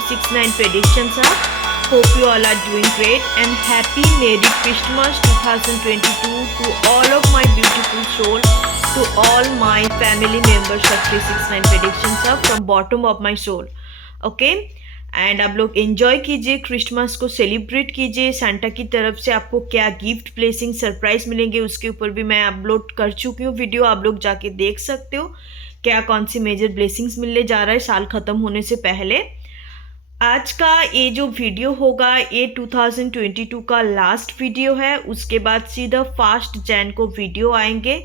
369 predictions are. Hope you all are doing great and happy Merry Christmas 2022 to all of my beautiful soul, to all my family members of 369 predictions are from bottom of my soul. Okay. And आप लोग enjoy कीजिए, Christmas को celebrate कीजिए। Santa की तरफ से आपको क्या गिफ्ट ब्लेसिंग सरप्राइज मिलेंगे उसके ऊपर भी मैं अपलोड कर चुकी हूँ वीडियो, आप लोग जाके देख सकते हो क्या कौन सी मेजर ब्लेसिंग्स मिलने जा रहा है साल ख़त्म होने से पहले। आज का ये जो वीडियो होगा ये 2022 का लास्ट वीडियो है, उसके बाद सीधा 1 जैन को वीडियो आएंगे।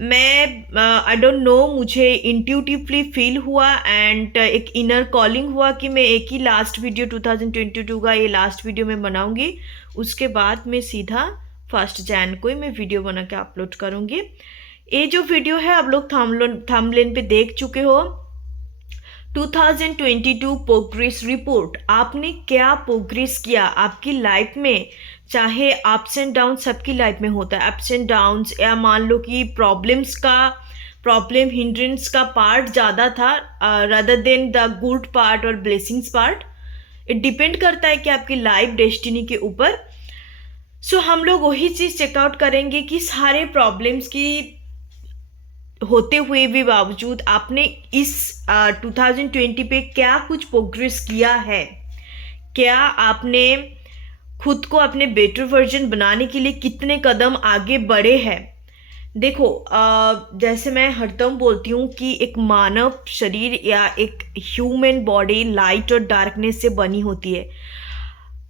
मैं आई डोंट नो, मुझे इंट्यूटिवली फील हुआ एंड एक इनर कॉलिंग हुआ कि मैं एक ही लास्ट वीडियो 2022 का ये लास्ट वीडियो मैं बनाऊंगी, उसके बाद मैं सीधा 1 जैन को ही मैं वीडियो बना के अपलोड करूंगी। ये जो वीडियो है आप लोग थंबनेल पे देख चुके हो, 2022 प्रोग्रेस रिपोर्ट। आपने क्या प्रोग्रेस किया आपकी लाइफ में, चाहे अप्स एंड डाउन सबकी लाइफ में होता है, अप्स एंड डाउन्स, या मान लो कि प्रॉब्लम हिंड्रेंस का पार्ट ज़्यादा था rather than the good part और ब्लेसिंग्स पार्ट। इट डिपेंड करता है कि आपकी लाइफ डेस्टिनी के ऊपर। सो हम लोग वही चीज़ चेकआउट करेंगे कि सारे प्रॉब्लम्स की होते हुए भी बावजूद आपने इस 2020 पे क्या कुछ प्रोग्रेस किया है, क्या आपने खुद को अपने बेटर वर्जन बनाने के लिए कितने कदम आगे बढ़े हैं। देखो जैसे मैं हरदम बोलती हूँ कि एक मानव शरीर या एक ह्यूमन बॉडी लाइट और डार्कनेस से बनी होती है,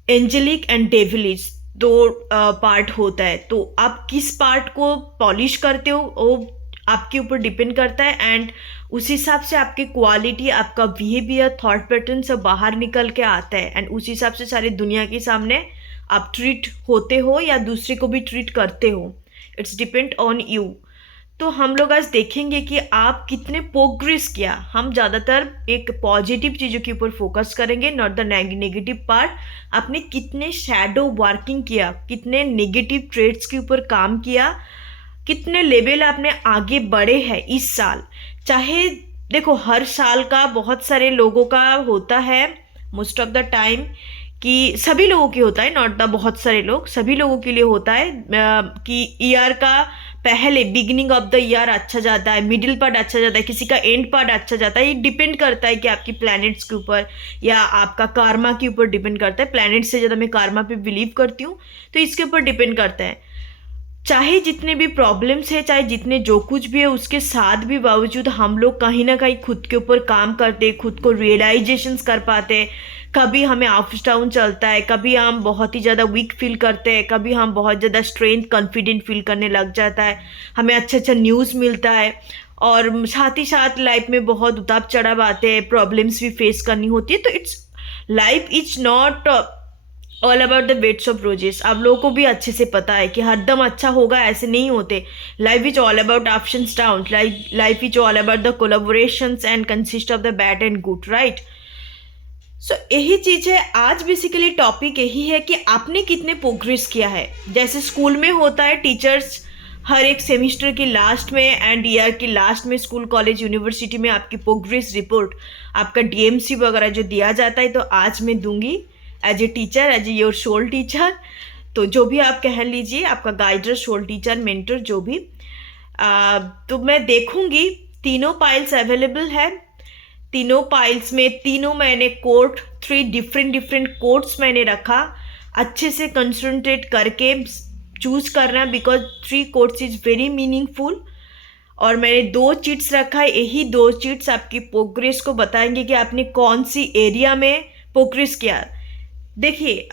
एंजेलिक एंड डेविलिश 2 पार्ट होता है। तो आप किस पार्ट को पॉलिश करते हो वो आपके ऊपर डिपेंड करता है एंड उस हिसाब से आपकी क्वालिटी, आपका बिहेवियर, थॉट पैटर्न सब बाहर निकल के आता है एंड उस हिसाब से सारी दुनिया के सामने आप ट्रीट होते हो या दूसरे को भी ट्रीट करते हो। It's depend on you. तो हम लोग आज देखेंगे कि आप कितने प्रोग्रेस किया। हम ज़्यादातर एक पॉजिटिव चीज़ों के ऊपर फोकस करेंगे, नॉट द नेगेटिव पार्ट। आपने कितने शैडो वर्किंग किया, कितने नेगेटिव ट्रेड्स के ऊपर काम किया, कितने लेवल आपने आगे बढ़े हैं इस साल। चाहे देखो हर साल का बहुत सारे लोगों का होता है, मोस्ट ऑफ द टाइम कि सभी लोगों की होता है, नॉट द बहुत सारे लोग, सभी लोगों के लिए होता है कि ईयर का पहले बिगिनिंग ऑफ द ईयर अच्छा जाता है, मिडिल पार्ट अच्छा जाता है, किसी का एंड पार्ट अच्छा जाता है। ये डिपेंड करता है कि आपकी प्लैनेट्स के ऊपर या आपका कार्मा के ऊपर डिपेंड करता है। प्लैनेट से ज़्यादा मैं कार्मा पे बिलीव करती हूँ, तो इसके ऊपर डिपेंड करता है। चाहे जितने भी प्रॉब्लम्स है, चाहे जितने जो कुछ भी है, उसके साथ भी बावजूद हम लोग कहीं ना कहीं खुद के ऊपर काम करते, खुद को रियलाइजेशंस कर पाते। कभी हमें अप्स डाउन चलता है, कभी हम बहुत ही ज़्यादा वीक फील करते हैं, कभी हम बहुत ज़्यादा स्ट्रेंथ कॉन्फिडेंट फील करने लग जाता है, हमें अच्छा न्यूज़ मिलता है और साथ ही साथ लाइफ में बहुत उतार चढ़ाव आते हैं, प्रॉब्लम्स भी फेस करनी होती है। तो it's life is not all about the beds of roses. आप लोगों को भी अच्छे से पता है कि हरदम अच्छा होगा ऐसे नहीं होते। Life is all about ups and down, life is all about the collaborations and consist of the bad and good, right. So यही चीज़ है। आज बेसिकली टॉपिक यही है कि आपने कितने प्रोग्रेस किया है। जैसे स्कूल में होता है, टीचर्स हर एक सेमिस्टर की लास्ट में एंड ईयर की लास्ट में स्कूल कॉलेज यूनिवर्सिटी में आपकी प्रोग्रेस रिपोर्ट, आपका डीएमसी वगैरह जो दिया जाता है, तो आज मैं दूंगी as a teacher, as a your soul teacher. तो जो भी आप कह लीजिए, आपका गाइडर, सोल टीचर, मेंटर, जो भी। तो मैं देखूंगी 3 पाइल्स अवेलेबल है। 3 पाइल्स में तीनों मैंने कोट 3 डिफरेंट कोट्स मैंने रखा, अच्छे से कंसंट्रेट करके चूज करना, because 3 quotes is very meaningful. और मैंने 2 चीट्स रखा है, यही 2 चीट्स आपकी प्रोग्रेस को बताएंगे कि आपने कौन सी एरिया में प्रोग्रेस किया। देखिए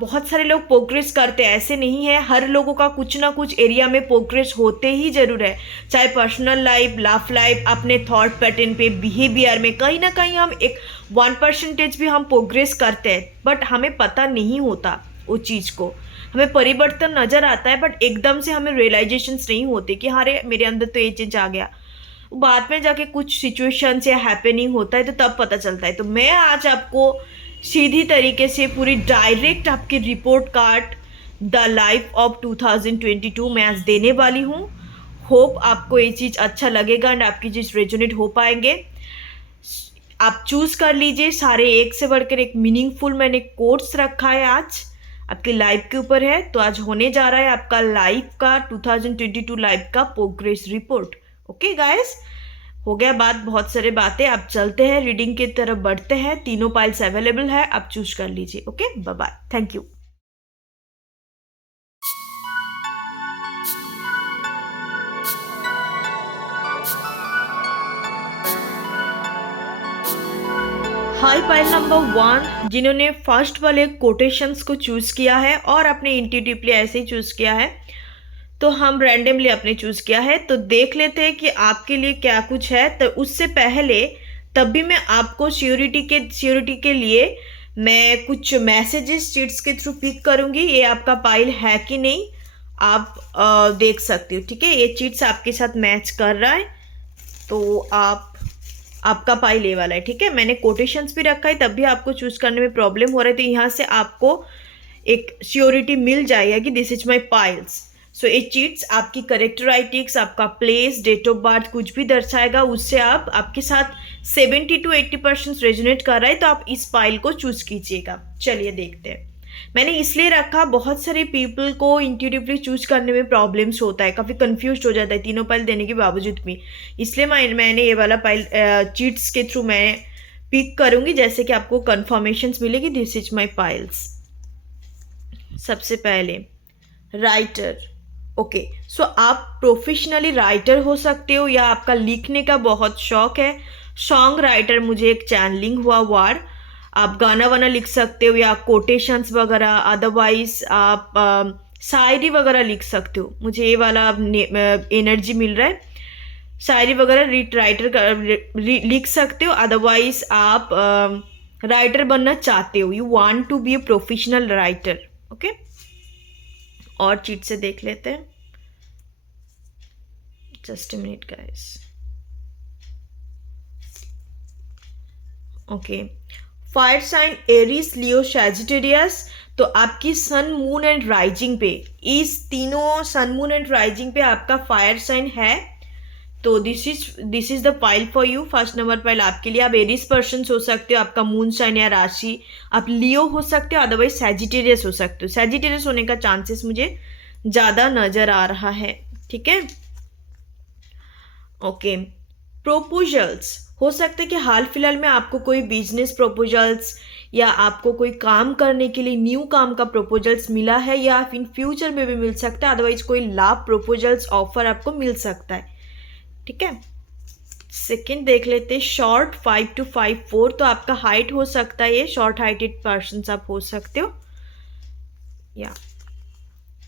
बहुत सारे लोग प्रोग्रेस करते हैं, ऐसे नहीं है, हर लोगों का कुछ ना कुछ एरिया में प्रोग्रेस होते ही जरूर है, चाहे पर्सनल लाइफ, लव लाइफ, अपने थॉट पैटर्न पे, बिहेवियर में कहीं ना कहीं हम एक 1% भी हम प्रोग्रेस करते हैं, बट हमें पता नहीं होता वो चीज़ को। हमें परिवर्तन नज़र आता है बट एकदम से हमें रियलाइजेशंस नहीं होते कि अरे मेरे अंदर तो ये चेंज आ गया। बाद में जाके कुछ सिचुएशंस या हैपनिंग होता है तो तब पता चलता है। तो मैं आज आपको सीधी तरीके से पूरी डायरेक्ट आपकी report card the life of 2022 मैं आज देने वाली हूँ। होप आपको ये चीज़ अच्छा लगेगा एंड आपकी चीज़ रेजोनेट हो पाएंगे। आप चूज कर लीजिए। सारे एक से बढ़कर एक मीनिंगफुल मैंने कोट्स रखा है, आज आपकी लाइफ के ऊपर है। तो आज होने जा रहा है आपका लाइफ का 2022 लाइफ का प्रोग्रेस रिपोर्ट। ओके गाइस, हो गया बात, बहुत सारे बातें। आप चलते हैं रीडिंग की तरफ बढ़ते हैं। तीनों पाइल्स अवेलेबल है, आप चूज कर लीजिए। Okay, bye bye, thank you. Hi pile number 1, जिन्होंने फर्स्ट वाले कोटेशंस को चूज किया है और अपने इंट्यूटिवली ऐसे ही चूज किया है, तो हम रैंडमली अपने चूज किया है। तो देख लेते हैं कि आपके लिए क्या कुछ है। तो उससे पहले तब भी मैं आपको श्योरिटी के लिए मैं कुछ मैसेजेस चीट्स के थ्रू पिक करूंगी। ये आपका पाइल है कि नहीं आप देख सकते हो। ठीक है, ये चीट्स आपके साथ मैच कर रहा है, तो आपका पाइल ये वाला है। ठीक है, मैंने कोटेशंस भी रखा है, तब भी आपको चूज करने में प्रॉब्लम हो रहा है, तो यहाँ से आपको एक श्योरिटी मिल जाएगा कि दिस इज माई पाइल्स। सो ये चीट्स आपकी करेक्टराइटिक्स, आपका प्लेस, डेट ऑफ बर्थ कुछ भी दर्शाएगा, उससे आपके साथ 70 to 80% रेजोनेट कर रहा है, तो आप इस पाइल को चूज कीजिएगा। चलिए देखते हैं। मैंने इसलिए रखा, बहुत सारे पीपल को इंट्यूटिवली चूज करने में प्रॉब्लम्स होता है, काफ़ी कंफ्यूज हो जाता है तीनों पाइल देने के बावजूद भी। इसलिए मैंने ये वाला पाइल चीट्स के थ्रू मैं पिक करूंगी, जैसे कि आपको कंफर्मेशंस मिलेगी दिस इज माई पाइल्स। सबसे पहले राइटर। ओके, सो आप प्रोफेशनली राइटर हो सकते हो, या आपका लिखने का बहुत शौक है। सॉन्ग राइटर मुझे एक चैनलिंग हुआ वर्ड, आप गाना वाना लिख सकते हो, या कोटेशंस वगैरह, अदरवाइज आप शायरी वगैरह लिख सकते हो। मुझे ये वाला एनर्जी मिल रहा है। शायरी वगैरह लिख सकते हो, अदरवाइज आप राइटर बनना चाहते हो, you want to be a professional writer. Okay, और चीट से देख लेते हैं। Just a minute guys. Okay, fire sign Aries, Leo, Sagittarius. तो आपकी सन, मून एंड राइजिंग पे, इस तीनों सन, मून एंड राइजिंग पे आपका फायर साइन है, तो this is the pile for you. First number pile आपके लिए। आप एरीज पर्सन हो सकते हो, आपका मून साइन या राशि, आप लियो हो सकते हो, अदरवाइज सैजिटेरियस हो सकते हो। सैजिटेरियस होने का चांसेस मुझे ज़्यादा नजर आ रहा है। ठीक है, ओके। प्रोपोजल्स हो सकता है कि हाल फिलहाल में आपको कोई बिजनेस प्रपोजल्स या आपको कोई काम करने के लिए न्यू काम का प्रपोजल्स मिला है, या इन फ्यूचर में भी मिल सकता है, अदरवाइज कोई लाभ प्रपोजल्स ऑफर आपको मिल सकता है। ठीक है, सेकंड देख लेते हैं। शॉर्ट 5 to 5'4", तो आपका हाइट हो सकता है, ये शॉर्ट हाइटेड पर्सन आप हो सकते हो। या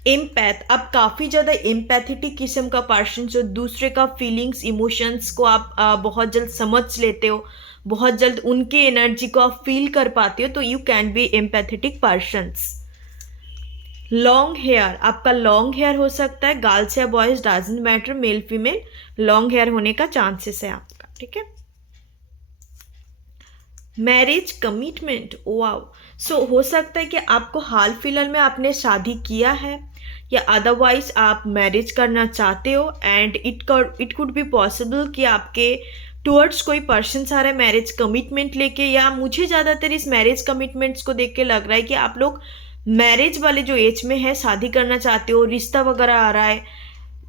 एम्पैथ, आप काफ़ी ज़्यादा एम्पैथेटिक किस्म का पर्सन, जो दूसरे का फीलिंग्स, इमोशंस को आप बहुत जल्द समझ लेते हो, बहुत जल्द उनके एनर्जी को आप फील कर पाते हो, तो you can be empathetic persons. Long hair, आपका लॉन्ग हेयर हो सकता है, गर्ल्स या boys doesn't matter, male female, long hair होने का चांसेस है आपका। ठीक है, मैरिज कमिटमेंट, वाओ। सो हो सकता है कि आपको हाल फिलहाल में आपने शादी किया है, या अदरवाइज आप मैरिज करना चाहते हो, and it could be possible कि आपके टुवर्ड्स कोई पर्सन आ रहा है मैरिज कमिटमेंट लेके, या मुझे ज़्यादातर इस मैरिज कमिटमेंट्स को देख के लग रहा है कि आप लोग मैरिज वाले जो एज में है, शादी करना चाहते हो, रिश्ता वगैरह आ रहा है,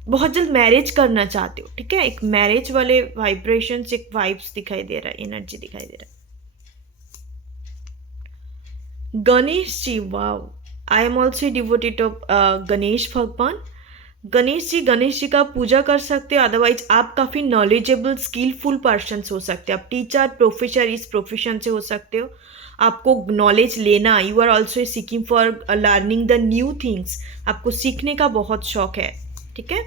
बहुत जल्द मैरिज करना चाहते हो। ठीक है, एक मैरिज वाले वाइब्रेशंस, एक वाइब्स दिखाई दे रहा है, एनर्जी दिखाई दे रहा है। Ganesh ji, wow, I am also devoted of Ganesh bhagwan. Ganesh जी का पूजा कर सकते हो, अदरवाइज आप काफ़ी नॉलेजेबल स्किलफुल पर्सन हो सकते हो, आप टीचर, प्रोफेसर इस प्रोफेशन से हो सकते हो, आपको नॉलेज लेना, you are also seeking for learning the new things, आपको सीखने का बहुत शौक है। ठीक है,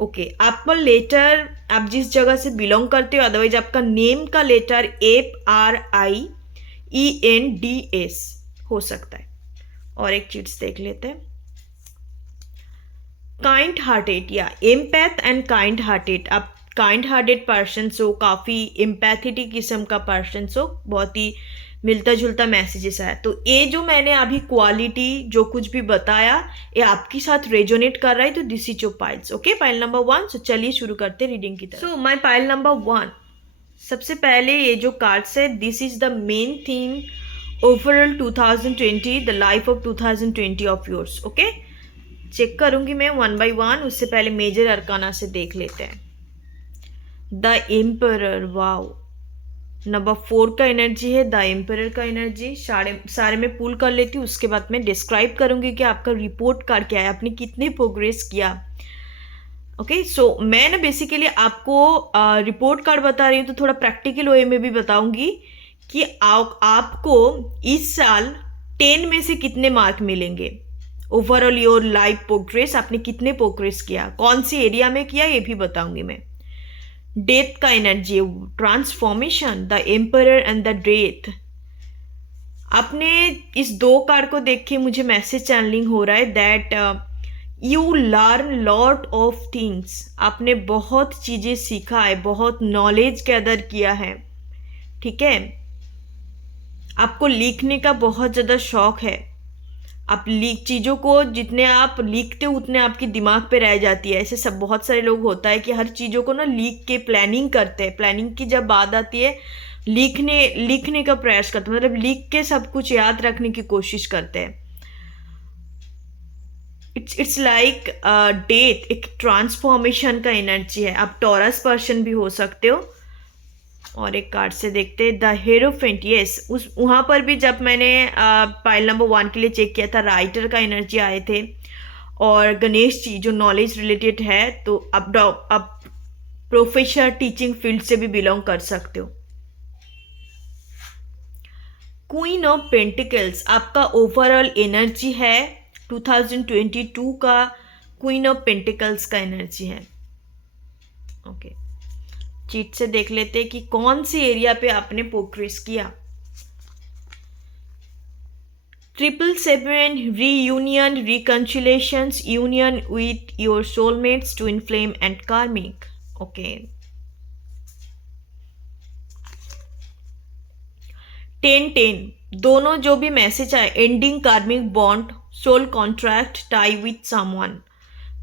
ओके, आपका लेटर, आप जिस जगह से बिलोंग करते हो, अदरवाइज आपका नेम का लेटर FRIENDS हो सकता है। और एक चीज देख लेते हैं। काइंड हार्टेड, या एम्पैथ एंड काइंड हार्टेड, आप काइंड हार्टेड पर्सन हो, काफ़ी एम्पैथेटिक किस्म का पर्सन हो, बहुत ही मिलता जुलता मैसेजेस आया। तो ये जो मैंने अभी क्वालिटी जो कुछ भी बताया, ये आपके साथ रेजोनेट कर रहा है, तो this is your piles. Okay, pile number 1। सो चलिए शुरू करते रीडिंग की तरफ। सो माय पाइल नंबर 1, सबसे पहले ये जो कार्ड्स है, this is the main theme overall 2020, the life of 2020 of yours. Okay, check करूंगी मैं वन बाय वन, उससे पहले मेजर अरकाना से देख लेते हैं। द एम्परर, वाओ, नंबर 4 का एनर्जी है, द एम्परर का एनर्जी। सारे मैं पुल कर लेती हूँ, उसके बाद मैं डिस्क्राइब करूंगी कि आपका रिपोर्ट कार्ड क्या है, आपने कितने प्रोग्रेस किया। ओके, सो मैं ना बेसिकली आपको रिपोर्ट कार्ड बता रही हूँ तो थोड़ा प्रैक्टिकल वे में भी बताऊंगी कि आपको इस साल 10 में से कितने मार्क मिलेंगे। ओवरऑल योर लाइफ प्रोग्रेस, आपने कितने प्रोग्रेस किया, कौन सी एरिया में किया, ये भी बताऊंगी मैं। डेथ का energy, transformation, the emperor and the death. आपने इस 2 कार्ड को देख के मुझे मैसेज चैनलिंग हो रहा है that you learn lot of things. आपने बहुत चीज़ें सीखा है, बहुत नॉलेज गैदर किया है, ठीक है। आपको लिखने का बहुत ज़्यादा शौक है। आप चीज़ों को जितने आप लिखते हो उतने आपके दिमाग पे रह जाती है। ऐसे सब बहुत सारे लोग होता है कि हर चीज़ों को ना लिख के प्लानिंग करते हैं। प्लानिंग की जब बात आती है, लिखने का प्रयास करते हैं, मतलब लिख के सब कुछ याद रखने की कोशिश करते हैं। इट्स लाइक डेथ, एक ट्रांसफॉर्मेशन का एनर्जी है। आप टॉरस पर्सन भी हो सकते हो। और एक कार्ड से देखते हैं, द हेरोफेंट। यस, उस वहाँ पर भी जब मैंने पाइल नंबर 1 के लिए चेक किया था, राइटर का एनर्जी आए थे। और गणेश जी जो नॉलेज रिलेटेड है, तो आप प्रोफेसर, टीचिंग फील्ड से भी बिलोंग कर सकते हो। क्वीन ऑफ पेंटिकल्स आपका ओवरऑल एनर्जी है 2022 का। क्वीन ऑफ पेंटिकल्स का एनर्जी है। ओके, चीट से देख लेते हैं कि कौन सी एरिया पे आपने प्रोग्रेस किया। 777 reunion, reconciliations, union with your soulmates, twin flame and karmic. Okay. 10-10 दोनों जो भी मैसेज आए, ending karmic bond, soul contract, tie with someone.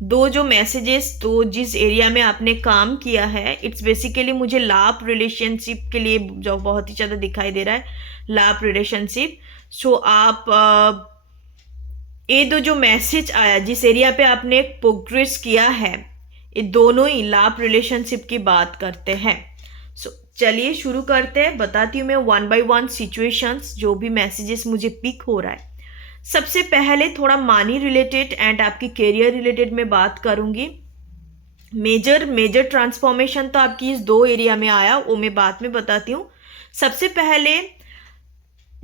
2 जो मैसेजेस, तो जिस एरिया में आपने काम किया है, इट्स बेसिकली मुझे लाभ रिलेशनशिप के लिए जो बहुत ही ज़्यादा दिखाई दे रहा है, लाभ रिलेशनशिप। सो आप ये 2 जो मैसेज आया, जिस एरिया पे आपने प्रोग्रेस किया है, ये दोनों ही लाभ रिलेशनशिप की बात करते हैं। सो चलिए शुरू करते हैं। बताती हूँ मैं 1 by 1 सिचुएशंस, जो भी मैसेजेस मुझे पिक हो रहा है। सबसे पहले थोड़ा मनी रिलेटेड एंड आपकी करियर रिलेटेड में बात करूंगी। मेजर ट्रांसफॉर्मेशन तो आपकी इस 2 एरिया में आया, वो मैं बाद में बताती हूँ। सबसे पहले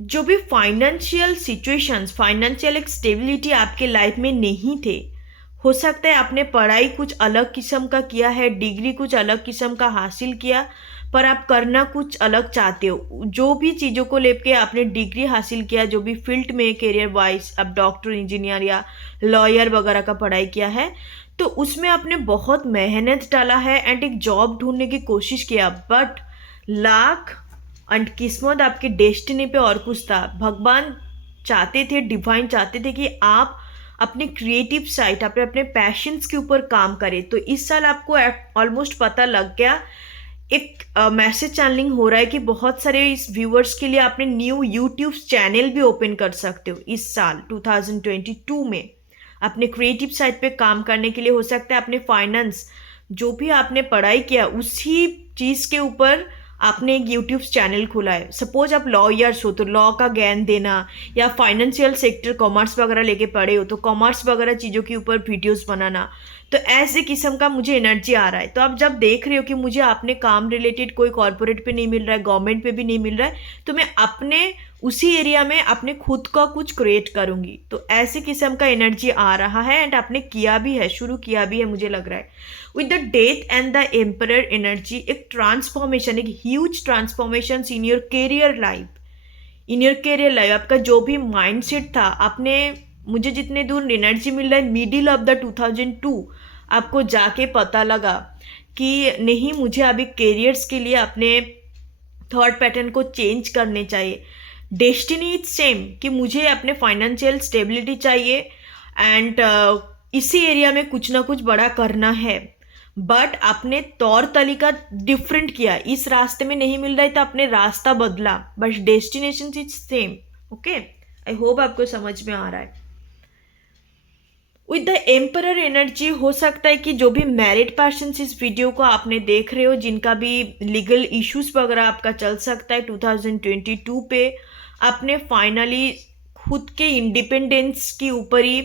जो भी फाइनेंशियल सिचुएशंस, फाइनेंशियल एक स्टेबिलिटी आपके लाइफ में नहीं थे, हो सकता है आपने पढ़ाई कुछ अलग किस्म का किया है, डिग्री कुछ अलग किस्म का हासिल किया, पर आप करना कुछ अलग चाहते हो। जो भी चीज़ों को लेके आपने डिग्री हासिल किया, जो भी फील्ड में करियर वाइज आप डॉक्टर, इंजीनियर या लॉयर वगैरह का पढ़ाई किया है, तो उसमें आपने बहुत मेहनत डाला है एंड एक जॉब ढूंढने की कोशिश किया, बट लाख एंड किस्मत आपके डेस्टिनी पे और कुछ था। भगवान चाहते थे, डिवाइन चाहते थे कि आप अपने क्रिएटिव साइड, अपने पैशंस के ऊपर काम करें। तो इस साल आपको ऑलमोस्ट पता लग गया, एक मैसेज चैनलिंग हो रहा है कि बहुत सारे इस व्यूअर्स के लिए आपने न्यू यूट्यूब चैनल भी ओपन कर सकते हो इस साल 2022 में। अपने क्रिएटिव साइड पे काम करने के लिए, हो सकता है अपने फाइनेंस, जो भी आपने पढ़ाई किया उसी चीज़ के ऊपर आपने एक यूट्यूब चैनल खोला है। सपोज आप लॉयर्स हो तो लॉ का ज्ञान देना, या फाइनेंशियल सेक्टर, कॉमर्स वगैरह लेके पढ़े हो तो कॉमर्स वगैरह चीज़ों के ऊपर वीडियोस बनाना। तो ऐसे किस्म का मुझे एनर्जी आ रहा है। तो आप जब देख रहे हो कि मुझे अपने काम रिलेटेड कोई कॉर्पोरेट पे नहीं मिल रहा है, गवर्नमेंट पे भी नहीं मिल रहा है, तो मैं अपने उसी एरिया में अपने खुद का कुछ क्रिएट करूँगी। तो ऐसे किस्म का एनर्जी आ रहा है एंड आपने किया भी है, शुरू किया भी है, मुझे लग रहा है। With the death and the emperor energy, एक ट्रांसफॉर्मेशन, एक huge transformation in your career life. In your career life आपका जो भी माइंडसेट था, आपने, मुझे जितने दूर एनर्जी मिल रहा है, मिडिल ऑफ द 2002 आपको जाके पता लगा कि नहीं, मुझे अभी करियर्स के लिए अपने थॉट पैटर्न को चेंज करने चाहिए। डेस्टिनी इज सेम कि मुझे अपने फाइनेंशियल स्टेबिलिटी चाहिए एंड इसी एरिया में कुछ ना कुछ बड़ा करना है। बट आपने तौर तरीका डिफरेंट किया, इस रास्ते में नहीं मिल रहा है तो आपने रास्ता बदला, but destination is same. Okay, I hope आपको समझ में आ रहा है। विद द एम्परर एनर्जी हो सकता है कि जो भी मैरिड पर्सन इस वीडियो को आपने देख रहे हो, जिनका भी लीगल इश्यूज वगैरह आपका चल सकता है 2022 पे, आपने फाइनली खुद के इंडिपेंडेंस के ऊपर ही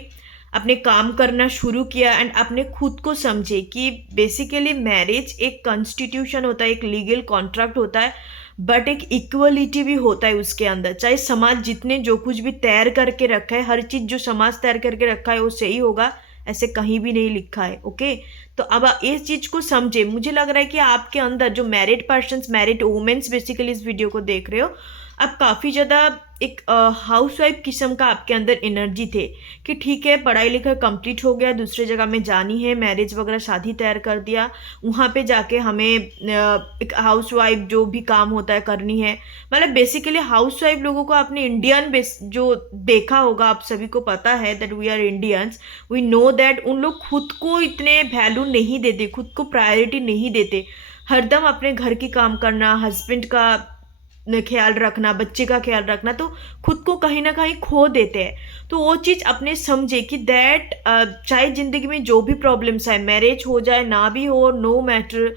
आपने काम करना शुरू किया एंड आपने खुद को समझे कि बेसिकली मैरिज एक कॉन्स्टिट्यूशन होता है, एक लीगल कॉन्ट्रैक्ट होता है, बट एक इक्वलिटी भी होता है उसके अंदर। चाहे समाज जितने जो कुछ भी तैयार करके रखा है, हर चीज जो समाज तैयार करके रखा है वो सही होगा ऐसे कहीं भी नहीं लिखा है। ओके, तो अब आप इस चीज को समझे। मुझे लग रहा है कि आपके अंदर जो married person, married womens basically इस वीडियो को देख रहे हो, आप काफ़ी ज़्यादा एक हाउसवाइफ किस्म का आपके अंदर एनर्जी थे कि ठीक है पढ़ाई लिखाई कंप्लीट हो गया, दूसरे जगह में जानी है, मैरिज वगैरह शादी तैयार कर दिया, वहाँ पे जाके हमें एक हाउसवाइफ जो भी काम होता है करनी है। मतलब बेसिकली हाउसवाइफ लोगों को आपने इंडियन बेस जो देखा होगा, आप सभी को पता है that we are Indians, we know that उन लोग खुद को इतने वैल्यू नहीं देते, खुद को प्रायोरिटी नहीं देते, हरदम अपने घर की काम करना, हस्बैंड का ख्याल रखना, बच्चे का ख्याल रखना, तो खुद को कहीं ना कहीं खो देते हैं। तो वो चीज़ अपने समझे कि दैट चाहे ज़िंदगी में जो भी प्रॉब्लम्स आए, मैरिज हो जाए ना भी हो, no matter,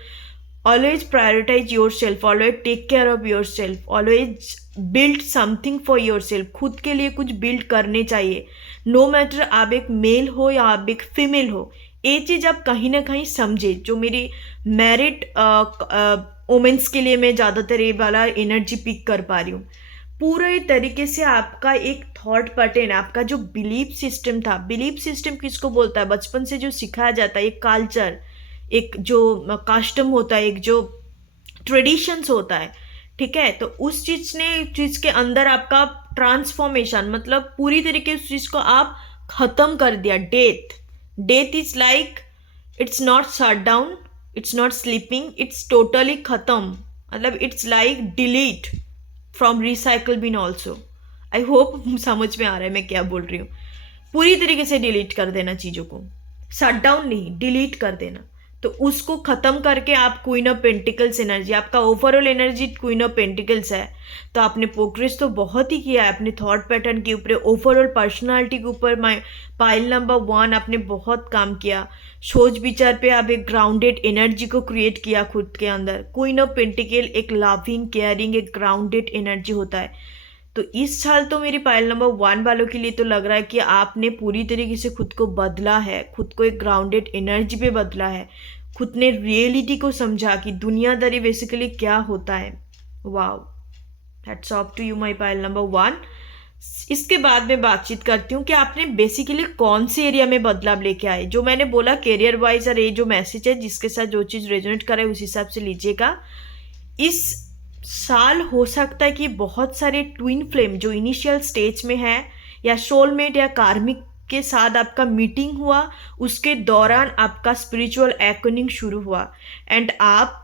always prioritize yourself, always take care of yourself, always build something for yourself. खुद के लिए कुछ बिल्ड करने चाहिए, नो मैटर आप एक मेल हो या आप एक फीमेल हो। ये चीज़ आप कहीं ना कहीं समझे। जो मेरी मैरिड वोमेंस के लिए मैं ज़्यादातर ये वाला एनर्जी पिक कर पा रही हूँ। पूरे तरीके से आपका एक थॉट पैटर्न, आपका जो बिलीफ सिस्टम था, बिलीफ सिस्टम किसको बोलता है, बचपन से जो सिखाया जाता है, एक कल्चर, एक जो कस्टम होता है, एक जो ट्रेडिशंस होता है, ठीक है, तो उस चीज़ के अंदर आपका ट्रांसफॉर्मेशन, मतलब पूरी तरीके से उस चीज़ को आप ख़त्म कर दिया। Death is like, it's not shut down, it's not sleeping, it's totally ख़त्म, मतलब it's like delete from recycle been also. I hope समझ में आ रहा है मैं क्या बोल रही हूँ। पूरी तरीके से डिलीट कर देना चीज़ों को, शट डाउन नहीं, डिलीट कर देना। तो उसको ख़त्म करके आप क्वीन ऑफ पेंटिकल्स एनर्जी, आपका overall energy queen of pentacles है। तो आपने प्रोग्रेस तो बहुत ही किया है अपने थॉट पैटर्न के ऊपर, ओवरऑल पर्सनालिटी के ऊपर। पाइल नंबर 1 आपने बहुत काम किया, सोच विचार पे आप एक ग्राउंडेड एनर्जी को क्रिएट किया खुद के अंदर। क्वीन ऑफ पेंटिकल एक लविंग, केयरिंग, एक ग्राउंडेड एनर्जी होता है। तो इस साल तो मेरी पाइल नंबर 1 वालों के लिए तो लग रहा है कि आपने पूरी तरीके से खुद को बदला है, खुद को एक ग्राउंडेड एनर्जी पे बदला है, खुद ने रियलिटी को समझा कि दुनियादारी बेसिकली क्या होता है। Wow, hats off to you my pile number 1। इसके बाद में बातचीत करती हूँ कि आपने बेसिकली कौन से एरिया में बदलाव लेके आए। जो मैंने बोला कैरियर वाइज, और ये जो मैसेज है जिसके साथ जो चीज़ रेजोनेट करे उस हिसाब से लीजिएगा। इस साल हो सकता है कि बहुत सारे ट्विन फ्लेम जो इनिशियल स्टेज में है, या सोलमेट या कार्मिक के साथ आपका मीटिंग हुआ, उसके दौरान आपका स्पिरिचुअल एकोनिंग शुरू हुआ एंड आप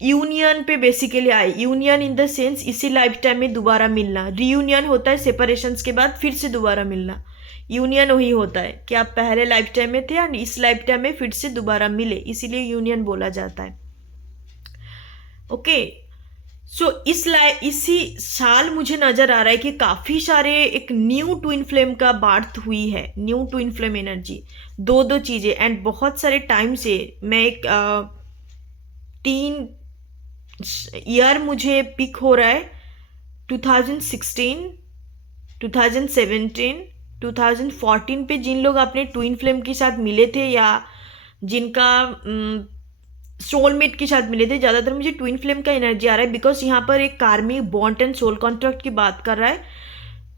यूनियन पे बेसिकली आए। यूनियन इन द सेंस इसी लाइफ टाइम में दोबारा मिलना। रीयूनियन होता है सेपरेशंस के बाद फिर से दोबारा मिलना। यूनियन वही होता है कि आप पहले लाइफ टाइम में थे और इस लाइफ टाइम में फिर से दोबारा मिले, इसीलिए यूनियन बोला जाता है। ओके, सो इसी साल मुझे नज़र आ रहा है कि काफ़ी सारे एक न्यू ट्विन फ्लेम का बार्थ हुई है, न्यू ट्विन फ्लेम एनर्जी, दो चीज़ें। एंड बहुत सारे टाइम से मैं एक 3 ईयर मुझे पिक हो रहा है, 2016, 2017, 2014 पे जिन लोग अपने ट्विन फ्लेम के साथ मिले थे या जिनका सोलमेट के साथ मिले थे, ज़्यादातर मुझे ट्विन फ्लेम का एनर्जी आ रहा है बिकॉज यहाँ पर एक कार्मिक बॉन्ड एंड सोल कॉन्ट्रैक्ट की बात कर रहा है।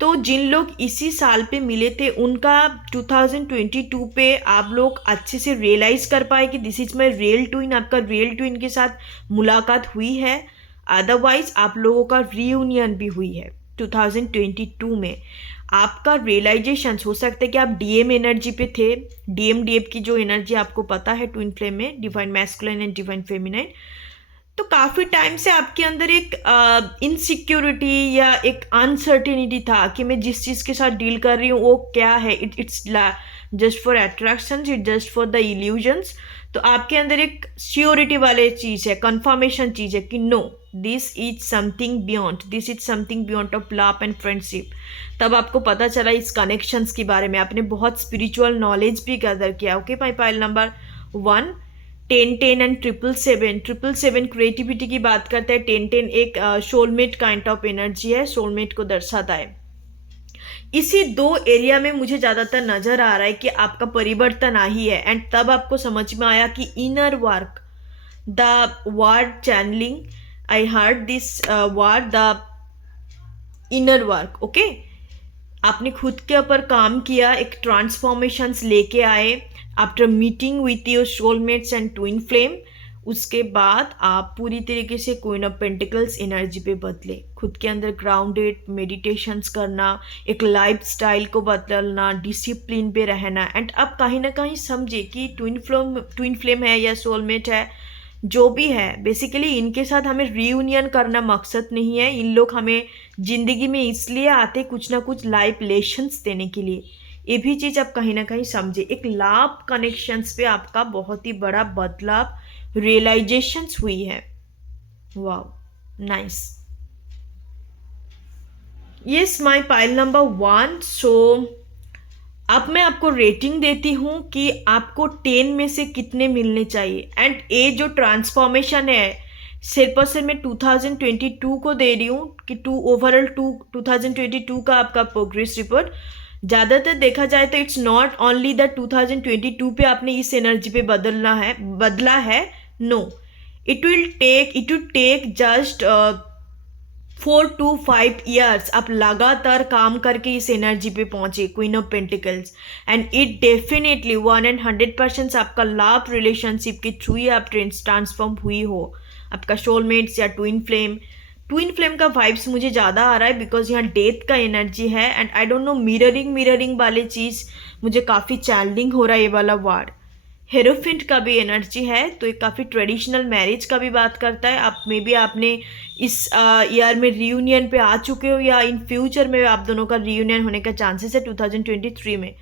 तो जिन लोग इसी साल पे मिले थे उनका 2022 पे आप लोग अच्छे से रियलाइज कर पाए कि this is my real twin, आपका रियल ट्विन के साथ मुलाकात हुई है। अदरवाइज आप लोगों का रीयूनियन भी हुई है 2022 में। आपका रियलाइजेशन हो सकता है कि आप डीएम एनर्जी पे थे, डीएम की जो एनर्जी आपको पता है ट्विन फ्लेम में, divine masculine and divine feminine. तो काफ़ी टाइम से आपके अंदर एक इनसिक्योरिटी या एक अनसर्टेनिटी था कि मैं जिस चीज़ के साथ डील कर रही हूँ वो क्या है, it's just for attraction, it just for the illusions. तो आपके अंदर एक श्योरिटी वाले चीज़ है, कंफर्मेशन चीज़ है कि no, this is something beyond, this is something beyond of love and friendship. तब आपको पता चला इस कनेक्शंस के बारे में, आपने बहुत स्पिरिचुअल नॉलेज भी गैदर किया। Okay, my pile number 1, 10-10 and 777। 777 creativity की बात करते हैं। 10-10 एक सोलमेट काइंड ऑफ एनर्जी है, सोलमेट को दर्शाता है। इसी दो एरिया में मुझे ज़्यादातर नज़र आ रहा है कि आपका परिवर्तन आ ही है। एंड तब आपको समझ में आया कि inner work, the word channeling, I heard this word, the inner work. Okay, आपने खुद के ऊपर काम किया, एक ट्रांसफॉर्मेशंस लेके आए after meeting with your soulmates and twin flame. उसके बाद आप पूरी तरीके से क्वीन ऑफ पेंटिकल्स एनर्जी पे बदले, खुद के अंदर ग्राउंडेड मेडिटेशंस करना, एक लाइफ स्टाइल को बदलना, डिसिप्लिन पे रहना। एंड अब कहीं ना कहीं समझे कि ट्विन फ्लेम है या सोलमेट है, जो भी है, बेसिकली इनके साथ हमें रीयूनियन करना मकसद नहीं है। इन लोग हमें ज़िंदगी में इसलिए आते कुछ ना कुछ लाइफ लेसन्स देने के लिए। ये भी चीज़ आप कहीं ना कहीं समझे, एक लाभ कनेक्शंस पे आपका बहुत ही बड़ा बदलाव, रियलाइजेशंस हुई है। Wow, nice. Yes, my pile number 1। सो अब मैं आपको रेटिंग देती हूँ कि आपको 10 में से कितने मिलने चाहिए। एंड ये जो ट्रांसफॉर्मेशन है सिर्फ और सिर्फ मैं 2022 को दे रही हूँ कि ओवरऑल 2022 का आपका प्रोग्रेस रिपोर्ट। ज़्यादातर देखा जाए तो इट्स नॉट ओनली द 2022 पे आपने इस एनर्जी पे बदला है। No, it will take just 4 to 5 years आप लगातार काम करके इस एनर्जी पे पहुंचे, queen of pentacles. And it definitely 100% आपका लाभ रिलेशनशिप के थ्रू ही आप ट्रांसफॉर्म हुई हो, आपका सोलमेट्स या ट्विन फ्लेम का वाइब्स मुझे ज़्यादा आ रहा है बिकॉज यहाँ डेथ का एनर्जी है। And I don't know, mirroring वाले चीज़ मुझे काफ़ी चैनलिंग हो रहा है, ये वाला वर्ड। हेरोफिंट का भी एनर्जी है, तो ये काफ़ी ट्रेडिशनल मैरिज का भी बात करता है। आप मे बी आपने इस ईयर में रीयूनियन पे आ चुके हो या इन फ्यूचर में आप दोनों का रीयूनियन होने का चांसेस है 2023 में,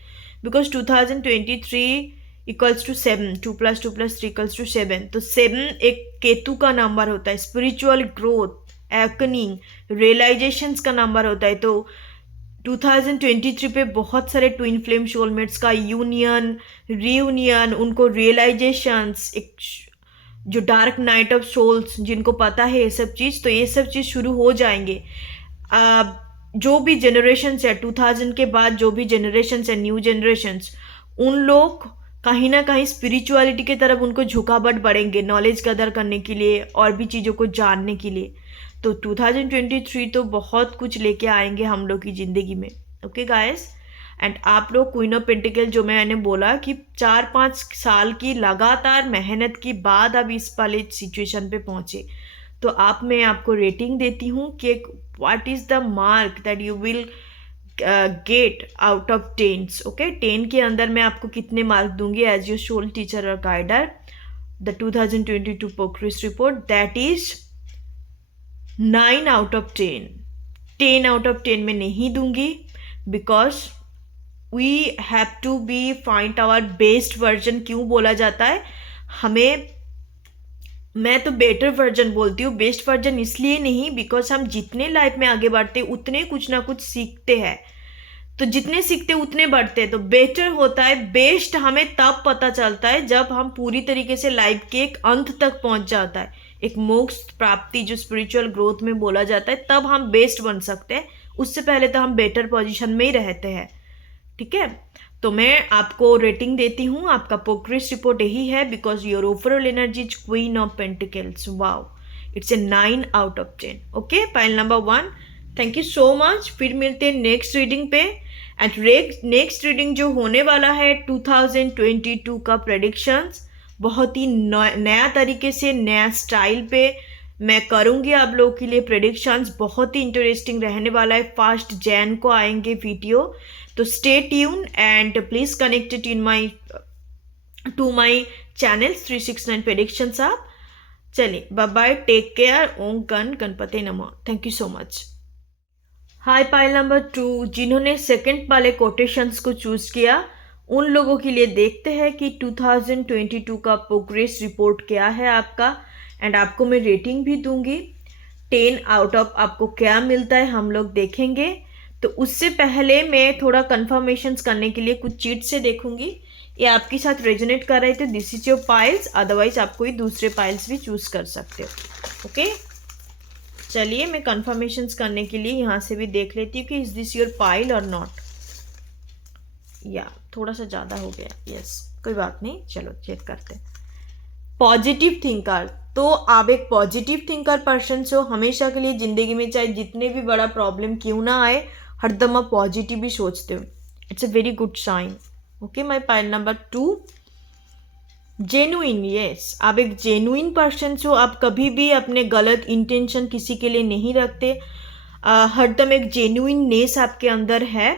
बिकॉज 2023 इक्वल्स टू 7, 2 + 2 + 3 = 7। तो 7 एक केतु का नंबर होता है, स्पिरिचुअल ग्रोथ, एवकनिंग, रियलाइजेशंस का नंबर होता है। तो 2023 पे बहुत सारे ट्विन फ्लेम सोलमेट्स का यूनियन, रीयूनियन, उनको रियलाइजेशंस, एक जो डार्क नाइट ऑफ सोल्स जिनको पता है ये सब चीज़, तो ये सब चीज़ शुरू हो जाएंगे। जो भी जनरेशन्स है 2000 के बाद, जो भी जनरेशन्स है, न्यू जनरेशन्स, उन लोग कहीं ना कहीं स्पिरिचुअलिटी की तरफ उनको झुकावट बढ़ेंगे, नॉलेज गदर करने के लिए और भी चीज़ों को जानने के लिए। तो 2023 तो बहुत कुछ लेके आएंगे हम लोग की ज़िंदगी में। ओके गाइस, एंड आप लोग क्वीन ऑफ पेंटिकल, जो मैंने बोला कि 4-5 साल की लगातार मेहनत के बाद अब इस वाले सिचुएशन पे पहुँचे, तो मैं आपको रेटिंग देती हूँ कि what is the mark that you will get out of 10। Okay, 10 के अंदर मैं आपको कितने मार्क दूंगी एज योर सोल टीचर और guider. The 2022 progress report, that is 9 out of 10। 10 out of 10 में नहीं दूंगी, because we have to be find our best version. क्यों बोला जाता है हमें, मैं तो बेटर वर्जन बोलती हूँ, बेस्ट वर्जन इसलिए नहीं बिकॉज हम जितने लाइफ में आगे बढ़ते उतने कुछ ना कुछ सीखते हैं, तो जितने सीखते उतने बढ़ते हैं। तो बेटर होता है, बेस्ट हमें तब पता चलता है जब हम पूरी तरीके से लाइफ के एक अंत तक पहुंच जाता है, एक मोक्ष प्राप्ति जो स्पिरिचुअल ग्रोथ में बोला जाता है, तब हम बेस्ट बन सकते हैं। उससे पहले तो हम बेटर पोजीशन में ही रहते हैं। ठीक है, तो मैं आपको रेटिंग देती हूँ, आपका प्रोग्रेस रिपोर्ट यही है, because your overall energy is queen of pentacles. Wow, it's a 9 out of 10। Okay, pile number 1, thank you so much. फिर मिलते हैं नेक्स्ट रीडिंग पे। एंड नेक्स्ट रीडिंग जो होने वाला है 2022 का प्रेडिक्शंस, बहुत ही नया तरीके से, नया स्टाइल पे मैं करूँगी आप लोगों के लिए प्रेडिक्शंस। बहुत ही इंटरेस्टिंग रहने वाला है। 1 Jan को आएंगे वीडियो, तो stay tune and please connected in my to my channel 369 predictions. आप चलिए, bye bye, take care, Om Ganpati नमः। Thank you so much. Hi, pile number 2, जिन्होंने सेकंड वाले कोटेशंस को चूज किया उन लोगों के लिए देखते हैं कि 2022 का प्रोग्रेस रिपोर्ट क्या है आपका, एंड आपको मैं रेटिंग भी दूंगी 10 आउट ऑफ आपको क्या मिलता है हम लोग देखेंगे। तो उससे पहले मैं थोड़ा कंफर्मेशंस करने के लिए कुछ चीट से देखूंगी, ये आपके साथ रेजोनेट कर रहे थे, this is your piles, otherwise आप कोई दूसरे पाइल्स भी चूज कर सकते हो। ओके, चलिए मैं कंफर्मेशंस करने के लिए यहाँ से भी देख लेती हूँ कि इज दिस योर पाइल और नॉट। या थोड़ा सा ज़्यादा हो गया, यस कोई बात नहीं, चलो चेक करते हैं। पॉजिटिव थिंकर, तो आप एक पॉजिटिव थिंकर पर्सन हो, हमेशा के लिए ज़िंदगी में चाहे जितने भी बड़ा प्रॉब्लम क्यों ना आए हरदम आप पॉजिटिव ही सोचते हो, it's a very good sign. Okay, my pile number 2, genuine, yes आप एक जेन्युइन पर्सन हो, आप कभी भी अपने गलत इंटेंशन किसी के लिए नहीं रखते, हरदम एक जेन्युइननेस आपके अंदर है,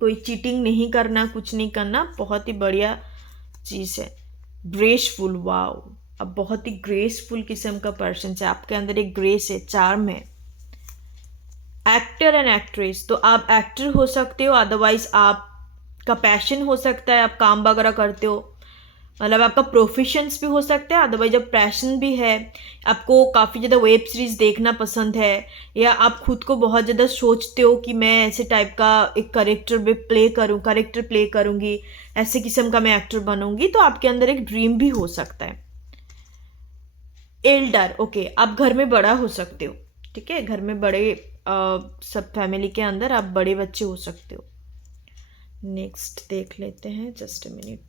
कोई चीटिंग नहीं करना, कुछ नहीं करना, बहुत ही बढ़िया चीज़ है। ग्रेसफुल, वाओ, अब बहुत ही ग्रेसफुल किस्म का पर्सन है, आपके अंदर एक ग्रेस है, चार्म है। एक्टर एंड एक्ट्रेस, तो आप एक्टर हो सकते हो, अदरवाइज आपका पैशन हो सकता है, आप काम वगैरह करते हो, मतलब आपका प्रोफेशंस भी हो सकता है, अदरवाइज जब पैशन भी है, आपको काफ़ी ज़्यादा वेब सीरीज़ देखना पसंद है, या आप खुद को बहुत ज़्यादा सोचते हो कि मैं ऐसे टाइप का एक करेक्टर प्ले करूँगी, ऐसे किस्म का मैं एक्टर बनूंगी, तो आपके अंदर एक ड्रीम भी हो सकता है। एल्डर, ओके, आप घर में बड़ा हो सकते हो, ठीक है, घर में बड़े सब फैमिली के अंदर आप बड़े बच्चे हो सकते हो। नेक्स्ट देख लेते हैं, जस्ट अ मिनट,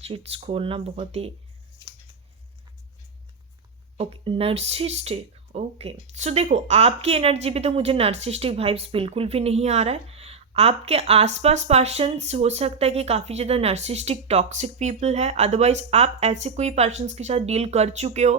चीट्स खोलना बहुत ही, ओके, नर्सिस्टिक, ओके, सो देखो आपकी एनर्जी पे तो मुझे नर्सिस्टिक वाइब्स बिल्कुल भी नहीं आ रहा है। आपके आसपास पर्सन्स हो सकता है कि काफ़ी ज़्यादा नर्सिस्टिक टॉक्सिक पीपल है, अदरवाइज आप ऐसे कोई पर्सन्स के साथ डील कर चुके हो,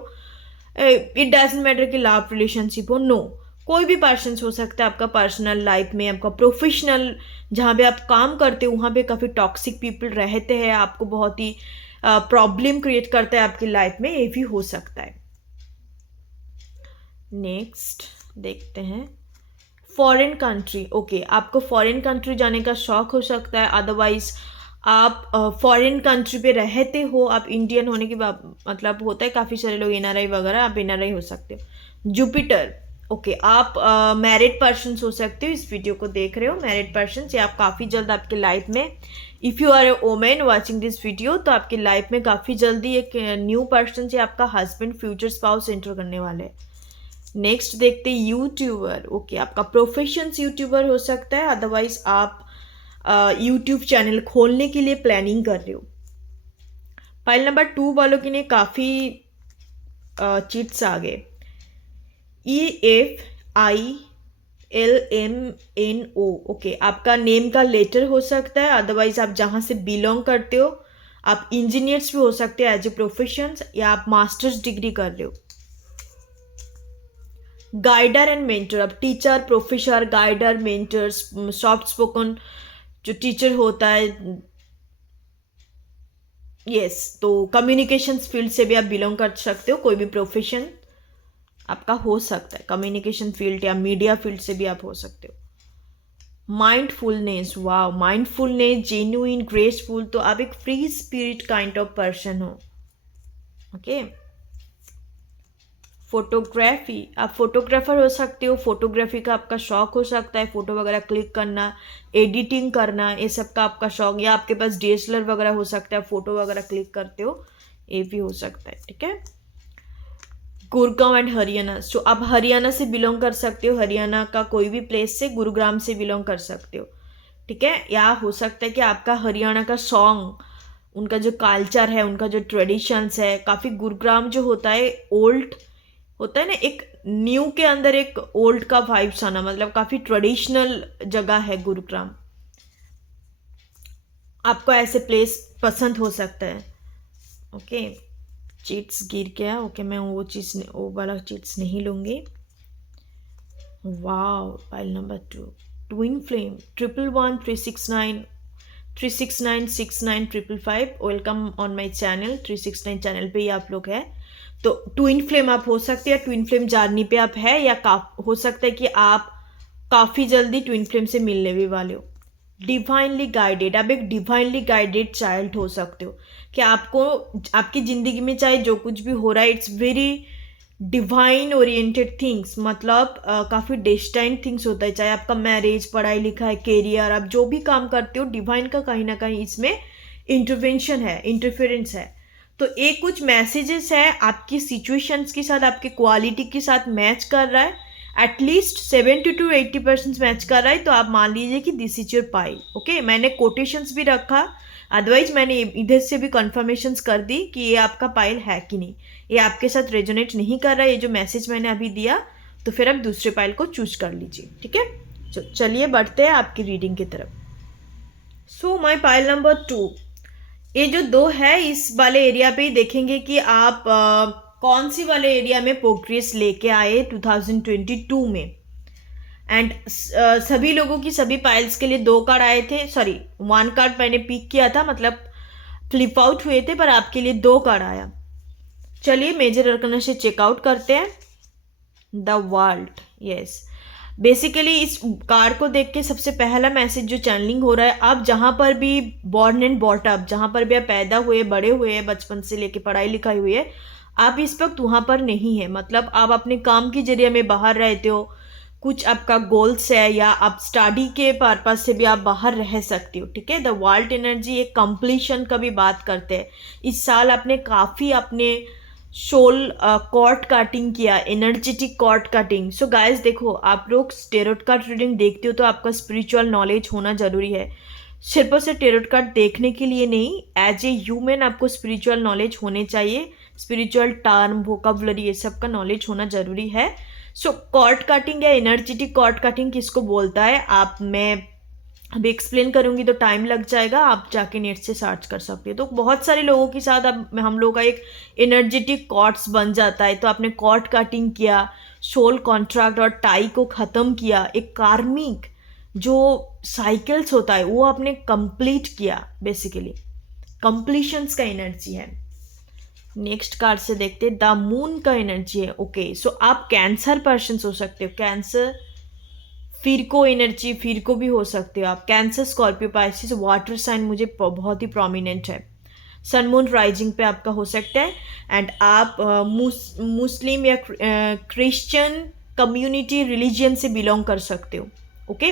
इट डजंट मैटर कि लव रिलेशनशिप हो, नो, कोई भी पर्सन्स हो सकता है आपका पर्सनल लाइफ में, आपका प्रोफेशनल जहाँ पे आप काम करते हो वहाँ पे काफ़ी टॉक्सिक पीपल रहते हैं, आपको बहुत ही प्रॉब्लम क्रिएट करता है आपकी लाइफ में, ये भी हो सकता है। नेक्स्ट देखते हैं, फॉरेन कंट्री, ओके, आपको फॉरेन कंट्री जाने का शौक हो सकता है, अदरवाइज आप फॉरेन कंट्री पे रहते हो, आप इंडियन होने की मतलब होता है काफ़ी सारे लोग एनआरआई वगैरह, आप एनआरआई हो सकते हो। जुपिटर, ओके, आप मैरिड पर्सन हो सकते हो, इस वीडियो को देख रहे हो मैरिड पर्सन, या आप काफ़ी जल्द आपके लाइफ में, if you are a women watching this video, तो आपकी लाइफ में काफ़ी जल्दी एक न्यू पर्सन या आपका हस्बैंड फ्यूचर स्पाउस एंटर करने वाले हैं। नेक्स्ट देखते हैं यूट्यूबर, ओके, आपका प्रोफेशन यूट्यूबर हो सकता है, अदरवाइज आप यूट्यूब चैनल खोलने के लिए प्लानिंग कर रहे हो। फाइल नंबर 2 वालों के लिए काफ़ी चिट्स आ गए, EFILMNO, ओके, आपका नेम का लेटर हो सकता है, अदरवाइज आप जहाँ से बिलोंग करते हो, आप इंजीनियर्स भी हो सकते हैं एज ए प्रोफेशन, या आप मास्टर्स डिग्री कर रहे हो। गाइडर एंड मेंटर, अब teacher, professor, guider, mentors, soft spoken जो टीचर होता है, यस, तो कम्युनिकेशंस फील्ड से भी आप बिलोंग कर सकते हो, कोई भी प्रोफेशन आपका हो सकता है, कम्युनिकेशन फील्ड या मीडिया फील्ड से भी आप हो सकते हो। Mindfulness, wow, mindfulness, genuine, graceful, तो आप एक free spirit kind of person हो। ओके, फोटोग्राफी, आप फोटोग्राफर हो सकते हो, फोटोग्राफी का आपका शौक हो सकता है, फोटो वगैरह क्लिक करना, एडिटिंग करना, ये सब का आपका शौक, या आपके पास DSLR वगैरह हो सकता है, फोटो वगैरह क्लिक करते हो, ये भी हो सकता है, ठीक है। गुड़गांव एंड हरियाणा, सो आप हरियाणा से बिलोंग कर सकते हो, हरियाणा का कोई भी प्लेस से, गुरुग्राम से बिलोंग कर सकते हो, ठीक है, या हो सकता है कि आपका हरियाणा का सॉन्ग, उनका जो कल्चर है, उनका जो ट्रेडिशंस है, काफ़ी, गुरुग्राम जो होता है ओल्ड होता है ना, एक न्यू के अंदर एक ओल्ड का वाइब्स आना, मतलब काफ़ी ट्रेडिशनल जगह है गुरुग्राम, आपको ऐसे प्लेस पसंद हो सकता है। ओके, चीट्स गिर गया, ओके, मैं वो वाला चीट्स नहीं लूँगी। Wow, file number 2, twin flame, 111 369 369 69 welcome on my channel, 369 channel पे ही आप लोग हैं, तो ट्विन फ्लेम आप हो सकते हैं, ट्विन फ्लेम जर्नी पे आप है, या हो सकता है कि आप काफ़ी जल्दी ट्विन फ्लेम से मिलने भी वाले हो। डिवाइनली गाइडेड, आप एक डिवाइनली गाइडेड चाइल्ड हो सकते हो कि आपको आपकी ज़िंदगी में चाहे जो कुछ भी हो रहा है, it's very divine oriented things, मतलब काफ़ी डेस्टाइन थिंग्स होता है, चाहे आपका मैरिज, पढ़ाई लिखाई, कैरियर, आप जो भी काम करते हो, डिवाइन का कहीं ना कहीं इसमें इंटरवेंशन है, इंटरफेरेंस है। तो एक कुछ मैसेजेस है आपकी सिचुएशंस के साथ, आपके क्वालिटी के साथ मैच कर रहा है, एटलीस्ट 70 to 80% मैच कर रहा है, तो आप मान लीजिए कि this is your pile. Okay, मैंने कोटेशंस भी रखा, अदरवाइज मैंने इधर से भी कंफर्मेशंस कर दी कि ये आपका पाइल है कि नहीं, ये आपके साथ रेजोनेट नहीं कर रहा है ये जो मैसेज मैंने अभी दिया, तो फिर आप दूसरे पाइल को चूज कर लीजिए। ठीक है, चलिए बढ़ते हैं आपकी रीडिंग की तरफ। सो माई पाइल नंबर 2, ये जो 2 है इस वाले एरिया पे ही देखेंगे कि आप कौन सी वाले एरिया में प्रोग्रेस लेके आए 2022 में। एंड सभी लोगों की सभी पाइल्स के लिए 2 कार्ड आए थे, सॉरी 1 कार्ड मैंने पिक किया था, मतलब फ्लिप आउट हुए थे, पर आपके लिए 2 कार्ड आया। चलिए मेजर अरकाना से चेकआउट करते हैं। द वर्ल्ड, यस, बेसिकली इस कार्ड को देख के सबसे पहला मैसेज जो चैनलिंग हो रहा है, आप जहाँ पर भी बॉर्न एंड बॉट अप, जहाँ पर भी आप पैदा हुए, बड़े हुए हैं, बचपन से लेके पढ़ाई लिखाई हुई है, आप इस वक्त वहाँ पर नहीं है, मतलब आप अपने काम के जरिए में बाहर रहते हो, कुछ आपका गोल्स है, या आप स्टडी के पर्पज से भी आप बाहर रह सकते हो। ठीक है, द वर्ल्ड एनर्जी एक कंप्लीशन का भी बात करते हैं। इस साल आपने काफ़ी अपने सोल कॉर्ड कटिंग किया, energetic cord cutting. So guys देखो, आप लोग टेरोट कार्ड रीडिंग देखते हो तो आपका स्पिरिचुअल नॉलेज होना जरूरी है। सिर्फ और सिर्फ टेरोट कार्ड देखने के लिए नहीं, एज ए ह्यूमन आपको स्पिरिचुअल नॉलेज होने चाहिए, स्पिरिचुअल टर्म, वोकैबुलरी, ये सब का नॉलेज होना जरूरी है। सो कॉर्ड कटिंग या एनर्जेटिक कॉर्ड कटिंग किसको बोलता है, आप मैं अभी एक्सप्लेन करूंगी तो टाइम लग जाएगा, आप जाके नेट से सर्च कर सकते हो। तो बहुत सारे लोगों के साथ अब हम लोग का एक एनर्जेटिक कॉर्ड्स बन जाता है, तो आपने कॉर्ड कटिंग किया, सोल कॉन्ट्रैक्ट और टाई को ख़त्म किया, एक कार्मिक जो साइकिल्स होता है वो आपने कंप्लीट किया, बेसिकली कंप्लीशंस का एनर्जी है। नेक्स्ट कार्ड से देखते द मून का एनर्जी है। ओके, सो आप कैंसर पर्सन हो सकते हो, कैंसर फिरको एनर्जी, फिरको भी हो सकते हो आप, cancer, Scorpio, Pisces, water sign मुझे बहुत ही प्रोमिनेंट है, सन मून राइजिंग पे आपका हो सकता है। एंड आप मुस्लिम या क्रिश्चियन कम्युनिटी रिलीजियन से बिलोंग कर सकते हो। ओके,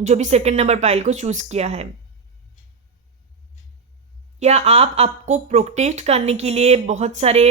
जो भी सेकंड नंबर पाइल को चूज किया है, या आप आपको प्रोटेक्ट करने के लिए बहुत सारे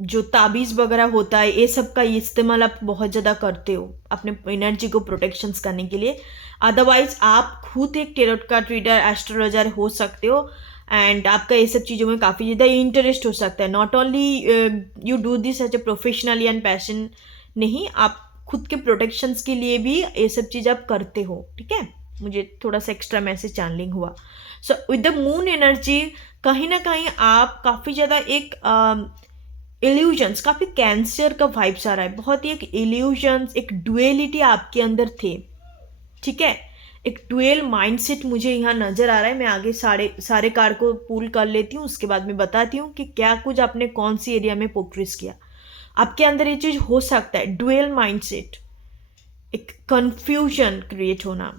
जो ताबीज़ वगैरह होता है, ये सब का इस्तेमाल आप बहुत ज़्यादा करते हो अपने एनर्जी को प्रोटेक्शंस करने के लिए। अदरवाइज आप खुद एक टेरोट कार्ड रीडर, एस्ट्रोलॉजर हो सकते हो, एंड आपका ये सब चीज़ों में काफ़ी ज़्यादा इंटरेस्ट हो सकता है। Not only you do this as a professionally and passion, नहीं, आप खुद के प्रोटेक्शंस के लिए भी ये सब चीज़ आप करते हो। ठीक है, मुझे थोड़ा सा एक्स्ट्रा मैसेज चैनलिंग हुआ। So with the moon energy कहीं ना कहीं आप काफ़ी ज़्यादा एक इल्यूजन्स, काफ़ी कैंसर का वाइब्स आ रहा है, बहुत ही एक इल्यूजन्स, एक डुएलिटी आपके अंदर थे। ठीक है, एक डुएल माइंडसेट मुझे यहाँ नज़र आ रहा है। मैं आगे सारे कार्ड को पुल कर लेती हूँ, उसके बाद में बताती हूँ कि क्या कुछ आपने कौन सी एरिया में प्रोग्रेस किया। आपके अंदर ये चीज़ हो सकता है, डुएल माइंडसेट, एक कंफ्यूजन क्रिएट होना।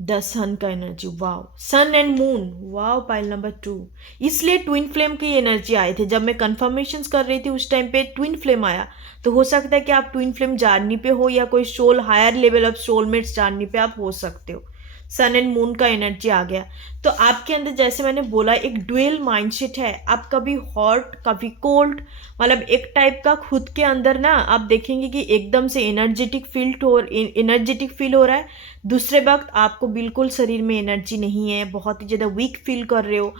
द सन का energy, wow, sun and moon, wow, pile number 2, इसलिए ट्विन फ्लेम की एनर्जी आए थे। जब मैं कंफर्मेशंस कर रही थी उस टाइम पे ट्विन फ्लेम आया, तो हो सकता है कि आप ट्विन फ्लेम जर्नी पे हो, या कोई soul higher level of soulmates journey पे आप हो सकते हो। सन एंड मून का एनर्जी आ गया, तो आपके अंदर जैसे मैंने बोला एक डुअल माइंडसेट है, आप कभी हॉट कभी कोल्ड, मतलब एक टाइप का खुद के अंदर ना आप देखेंगे कि एकदम से एनर्जेटिक फील हो रहा है, दूसरे वक्त आपको बिल्कुल शरीर में एनर्जी नहीं है, बहुत ही ज़्यादा वीक फील कर रहे हो,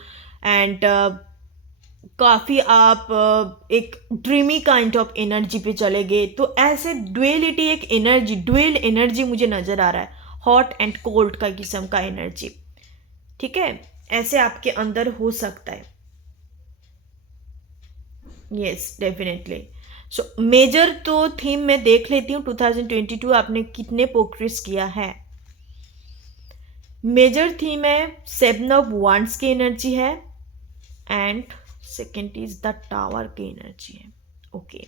एंड काफ़ी आप एक ड्रीमी काइंड ऑफ एनर्जी पे चले गए। तो ऐसे डुअलिटी, एक एनर्जी, डुअल एनर्जी मुझे नज़र आ रहा है, हॉट एंड कोल्ड का किस्म का एनर्जी। ठीक है, ऐसे आपके अंदर हो सकता है। Yes, definitely. सो मेजर तो थीम में देख लेती हूँ 2022 आपने कितने प्रोग्रेस किया है। मेजर थीम है 7 ऑफ वांड्स की एनर्जी है, and second is the tower की एनर्जी है। ओके,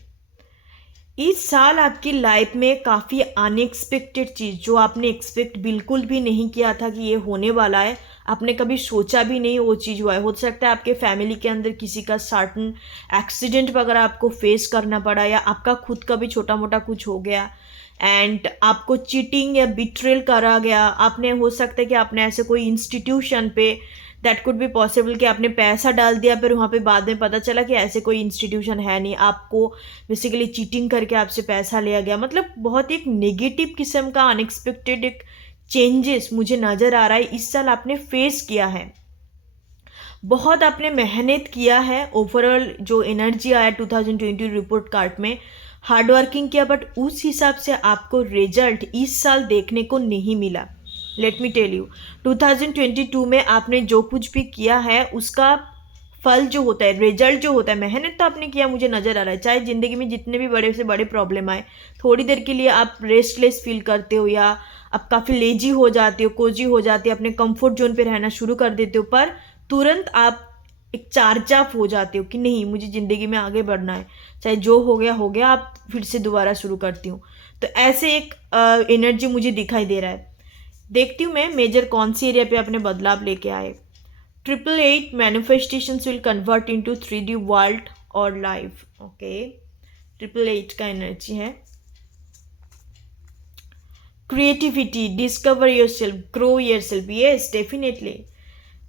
इस साल आपकी लाइफ में काफ़ी अनएक्सपेक्टेड चीज़, जो आपने एक्सपेक्ट बिल्कुल भी नहीं किया था कि ये होने वाला है, आपने कभी सोचा भी नहीं, वो चीज़ हुआ है। हो सकता है आपके फैमिली के अंदर किसी का सर्टन एक्सीडेंट वगैरह आपको फेस करना पड़ा, या आपका खुद का भी छोटा मोटा कुछ हो गया एंड आपको चीटिंग या बिट्रेल करा गया। आपने, हो सकता है कि आपने ऐसे कोई इंस्टीट्यूशन पे, दैट कुड बी पॉसिबल कि आपने पैसा डाल दिया, फिर वहाँ पे बाद में पता चला कि ऐसे कोई इंस्टीट्यूशन है नहीं, आपको बेसिकली चीटिंग करके आपसे पैसा लिया गया। मतलब बहुत एक नेगेटिव किस्म का अनएक्सपेक्टेड एक चेंजेस मुझे नज़र आ रहा है इस साल आपने फेस किया है। बहुत आपने मेहनत किया है, ओवरऑल जो एनर्जी आया 2020 रिपोर्ट कार्ड में, हार्ड वर्किंग किया, बट उस हिसाब से आपको रिजल्ट इस साल देखने को नहीं मिला। लेट मी टेल यू, 2022 में आपने जो कुछ भी किया है उसका फल जो होता है, रिजल्ट जो होता है, मेहनत तो आपने किया मुझे नज़र आ रहा है। चाहे ज़िंदगी में जितने भी बड़े से बड़े प्रॉब्लम आए, थोड़ी देर के लिए आप रेस्टलेस फील करते हो, या आप काफ़ी लेजी हो जाते हो, कोजी हो जाते हो, अपने कंफर्ट जोन पे रहना शुरू कर देते हो, पर तुरंत आप एक चार्ज अप हो जाते हो कि नहीं, मुझे ज़िंदगी में आगे बढ़ना है, चाहे जो हो गया हो गया, आप फिर से दोबारा शुरू करती हूँ। तो ऐसे एक एनर्जी मुझे दिखाई दे रहा है। देखती हूँ मैं मेजर कौन सी एरिया पे अपने बदलाव लेके आए। 888 manifestations will convert into 3D world और लाइफ। ओके, 888 का एनर्जी है creativity, discover yourself, grow yourself. Yes, definitely,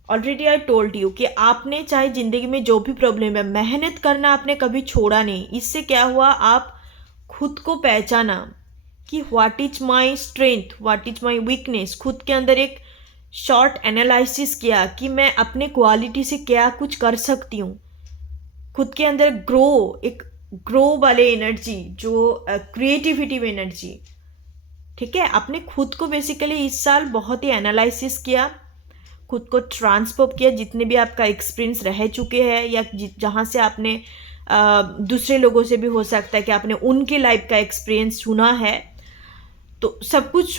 already I told you कि आपने चाहे ज़िंदगी में जो भी प्रॉब्लम है, मेहनत करना आपने कभी छोड़ा नहीं। इससे क्या हुआ, आप खुद को पहचाना कि what is my strength, what is my weakness. खुद के अंदर एक शॉर्ट एनालिसिस किया कि मैं अपने क्वालिटी से क्या कुछ कर सकती हूँ। खुद के अंदर ग्रो, एक ग्रो वाले एनर्जी, जो क्रिएटिविटी में एनर्जी, ठीक है। आपने खुद को बेसिकली इस साल बहुत ही एनालिसिस किया, खुद को ट्रांसफॉर्म किया, जितने भी आपका एक्सपीरियंस रह चुके हैं, या जहाँ से आपने दूसरे लोगों से भी हो सकता है कि आपने उनके लाइफ का एक्सपीरियंस सुना है, तो सब कुछ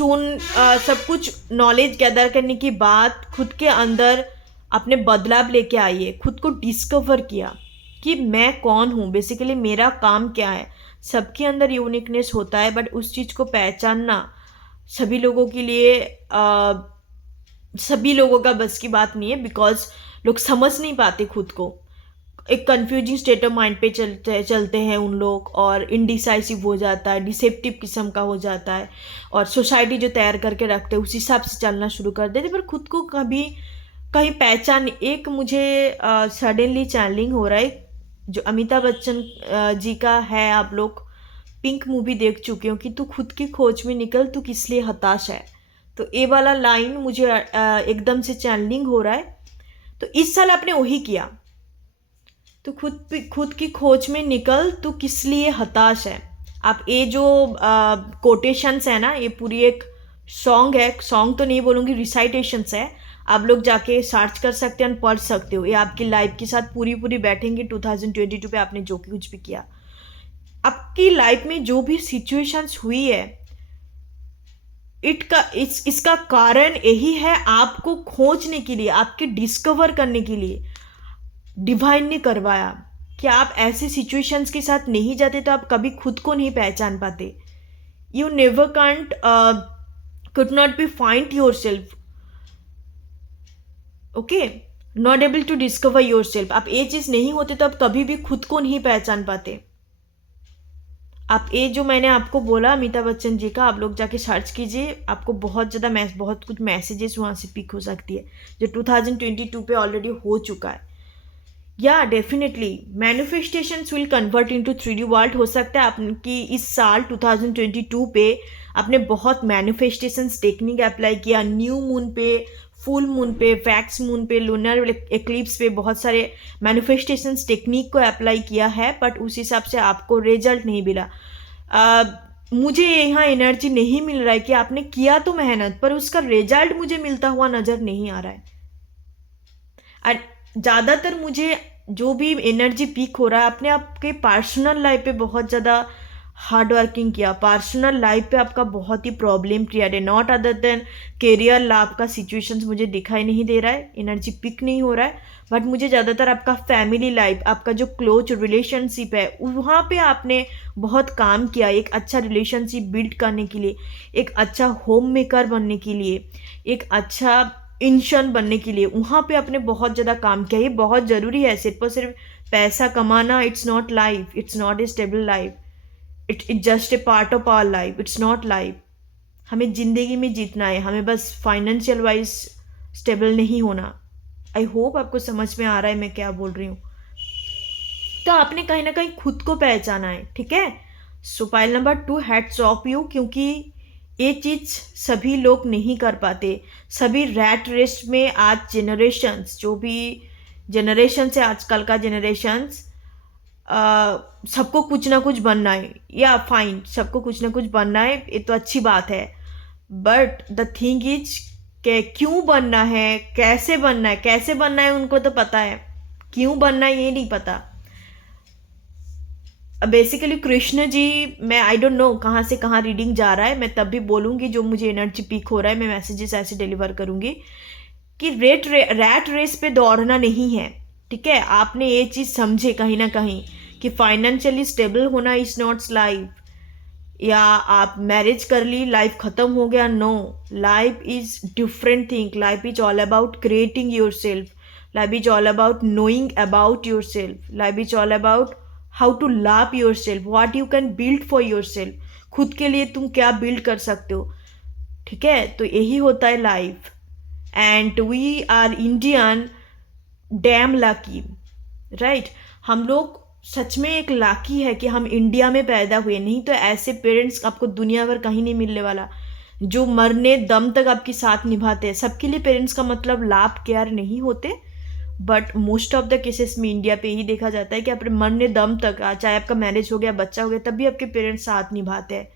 सब कुछ नॉलेज गैदर करने के बाद खुद के अंदर आपने बदलाव लेके आइए, खुद को डिस्कवर किया कि मैं कौन हूँ, बेसिकली मेरा काम क्या है। सबके अंदर यूनिकनेस होता है, बट उस चीज़ को पहचानना सभी लोगों के लिए सभी लोगों का बस की बात नहीं है, बिकॉज लोग समझ नहीं पाते खुद को। एक कंफ्यूजिंग स्टेट ऑफ माइंड पे चलते हैं उन लोग, और इनडिसाइसिव हो जाता है, डिसेप्टिव किस्म का हो जाता है, और सोसाइटी जो तैयार करके रखते हैं उस हिसाब से चलना शुरू कर देते, पर खुद को कभी कहीं पहचान। एक मुझे सडनली चैनलिंग हो रहा है, जो अमिताभ बच्चन जी का है, आप लोग पिंक मूवी देख चुके हो, कि तू खुद की खोज में निकल, तू किस लिए हताश है। तो ये वाला लाइन मुझे एकदम से चैनलिंग हो रहा है। तो इस साल आपने वही किया, तो खुद की खोज में निकल, तू किस लिए हताश है। आप ये जो कोटेशंस है ना, ये पूरी एक सॉन्ग है, सॉन्ग तो नहीं बोलूँगी, रिसाइटेशंस है, आप लोग जाके सर्च कर सकते हैं और पढ़ सकते हो। ये आपकी लाइफ के साथ पूरी पूरी बैठेंगे 2022 पे आपने जो कुछ भी किया। आपकी लाइफ में जो भी सिचुएशंस हुई है, इसका कारण यही है, आपको खोजने के लिए, आपके डिस्कवर करने के लिए डिवाइन ने करवाया कि आप ऐसे सिचुएशंस के साथ नहीं जाते तो आप कभी खुद को नहीं पहचान पाते। You never can't could not be find yourself, okay, not able to discover yourself. आप ये चीज़ नहीं होते तो आप कभी भी खुद को नहीं पहचान पाते। आप ये जो मैंने आपको बोला अमिताभ बच्चन जी का, आप लोग जाके सर्च कीजिए, आपको बहुत ज़्यादा बहुत कुछ मैसेजेस वहाँ से पिक हो सकती है, जो 2022 पे ऑलरेडी हो चुका है। या definitely manifestations will convert into 3D world. हो सकता है आपकी इस साल 2022 पे आपने बहुत मैनिफेस्टेशंस टेक्निक अप्लाई किया, न्यू मून पे, फुल मून पे, वैक्स मून पे, लूनर एक्लिप्स पे बहुत सारे मैनिफेस्टेशंस टेक्निक को अप्लाई किया है, बट उस हिसाब से आपको रिजल्ट नहीं मिला। मुझे यहाँ एनर्जी नहीं मिल रहा है कि आपने किया तो मेहनत, पर उसका रिजल्ट मुझे मिलता हुआ नज़र नहीं आ रहा है। और ज़्यादातर मुझे जो भी एनर्जी पीक हो रहा है, अपने आपके पर्सनल लाइफ पे बहुत ज़्यादा हार्ड वर्किंग किया, पर्सनल लाइफ पे आपका बहुत ही प्रॉब्लम क्रिएट है, नॉट अदर देन करियर लाभ का सिचुएशंस मुझे दिखाई नहीं दे रहा है, एनर्जी पिक नहीं हो रहा है, बट मुझे ज़्यादातर आपका फैमिली लाइफ, आपका जो क्लोज रिलेशनशिप है वहाँ पे आपने बहुत काम किया एक अच्छा रिलेशनशिप बिल्ड करने के लिए, एक अच्छा होम मेकर बनने के लिए, एक अच्छा इंसान बनने के लिए, वहाँ पे आपने बहुत ज़्यादा काम किया। ये बहुत ज़रूरी है, सिर्फ और सिर्फ पैसा कमाना it's not life, it's not a stable life, it's just a part of our life, it's not life. हमें ज़िंदगी में जीतना है, हमें बस फाइनेंशियल वाइज स्टेबल नहीं होना। आई होप आपको समझ में आ रहा है मैं क्या बोल रही हूँ। तो आपने कहीं ना कहीं खुद को पहचाना है, ठीक है। सो pile number 2, hats off you, क्योंकि ये चीज़ सभी लोग नहीं कर पाते। सभी रैट रेस में आज जेनरेशन्स, जो भी जनरेशन है आजकल का जनरेशन्स, सबको कुछ ना कुछ बनना है, या फाइन, सबको कुछ ना कुछ बनना है, ये तो अच्छी बात है, बट द थिंग इज कि क्यों बनना है, कैसे बनना है, कैसे बनना है उनको तो पता है, क्यों बनना है ये नहीं पता। बेसिकली कृष्ण जी, मैं आई डोंट नो कहाँ से कहाँ रीडिंग जा रहा है, मैं तब भी बोलूँगी जो मुझे एनर्जी पीक हो रहा है, मैं मैसेजेस ऐसे डिलीवर करूँगी कि रैट रेस पे दौड़ना नहीं है, ठीक है। आपने ये चीज़ समझे कहीं ना कहीं कि फाइनेंशियली स्टेबल होना इज नॉट लाइफ, या आप मैरिज कर ली लाइफ ख़त्म हो गया, no, life is different thing. Life is all about creating yourself, life is all about knowing about yourself, life is all about how to love yourself, what you can build for yourself, खुद के लिए तुम क्या build कर सकते हो, ठीक है। तो यही होता है life, and we are Indian damn lucky, right. हम लोग सच में एक लाकी है कि हम इंडिया में पैदा हुए, नहीं तो ऐसे पेरेंट्स आपको दुनिया भर कहीं नहीं मिलने वाला, जो मरने दम तक आपके साथ निभाते हैं। सबके लिए पेरेंट्स का मतलब लाभ केयर नहीं होते, but most of the cases में इंडिया पे ही देखा जाता है कि अपने मरने दम तक, चाहे आपका मैरिज हो गया, बच्चा हो गया, तब भी आपके पेरेंट्स साथ निभाते हैं।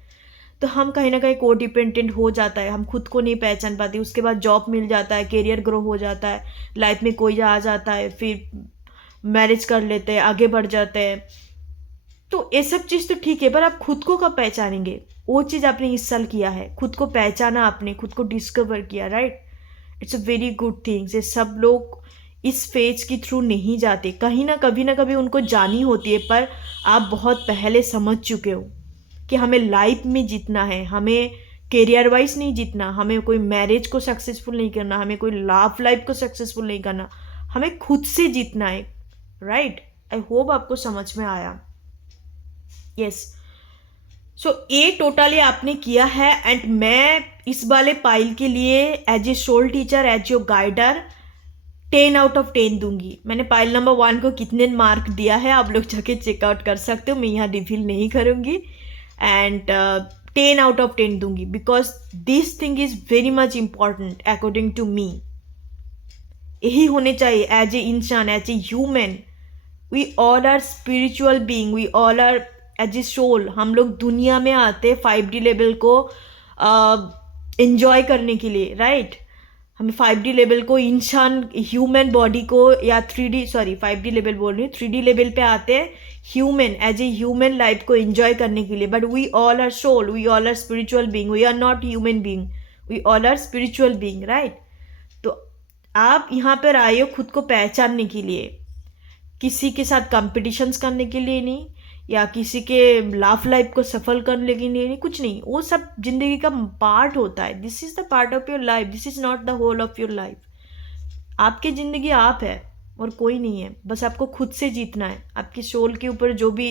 तो हम कहीं ना कहीं को डिपेंडेंट हो जाता है, हम खुद को नहीं पहचान पाते। उसके बाद जॉब मिल जाता है, करियर ग्रो हो जाता है, लाइफ में कोई आ जाता है, फिर मैरिज कर लेते हैं, आगे बढ़ जाते हैं। तो ये सब चीज़ तो ठीक है, पर आप खुद को कब पहचानेंगे? वो चीज़ आपने इस साल किया है, खुद को पहचाना, आपने खुद को डिस्कवर किया, right. It's a very good things. ये सब लोग इस फेज के थ्रू नहीं जाते, कहीं ना कभी उनको जानी होती है, पर आप बहुत पहले समझ चुके हो कि हमें लाइफ में जीतना है, हमें करियर वाइज नहीं जीतना, हमें कोई मैरिज को सक्सेसफुल नहीं करना, हमें कोई लव लाइफ को सक्सेसफुल नहीं करना, हमें खुद से जीतना है, राइट। आई होप आपको समझ में आया। यस, सो ये टोटली आपने किया है, एंड मैं इस वाले पाइल के लिए as a soul teacher, as your guider 10 out of 10 दूंगी। मैंने पाइल नंबर 1 को कितने मार्क दिया है आप लोग जाके चेकआउट कर सकते हो, मैं यहाँ रिवील नहीं करूँगी, एंड 10 आउट ऑफ 10 दूंगी, because this thing is very much important according to me. यही होने चाहिए एज ए इंसान, as a human. We all are spiritual being, we all are as a soul. हम लोग दुनिया में आते 5D लेवल को एंजॉय करने के लिए, राइट। हमें 5D लेवल को, इंसान ह्यूमन बॉडी को, या 5D लेवल बोल रही हूँ, 3D लेवल पे आते हैं human, as a human life को एंजॉय करने के लिए। But we all are soul, we all are spiritual being, we are not human being, we all are spiritual being, right. तो आप यहाँ पर आए हो खुद को पहचानने के लिए, किसी के साथ कंपटीशंस करने के लिए नहीं, या किसी के लव लाइफ को सफल करने के लिए नहीं, कुछ नहीं। वो सब जिंदगी का पार्ट होता है। This is the part of your life, this is not the whole of your life. आपकी ज़िंदगी आप है और कोई नहीं है, बस आपको खुद से जीतना है। आपकी सोल के ऊपर जो भी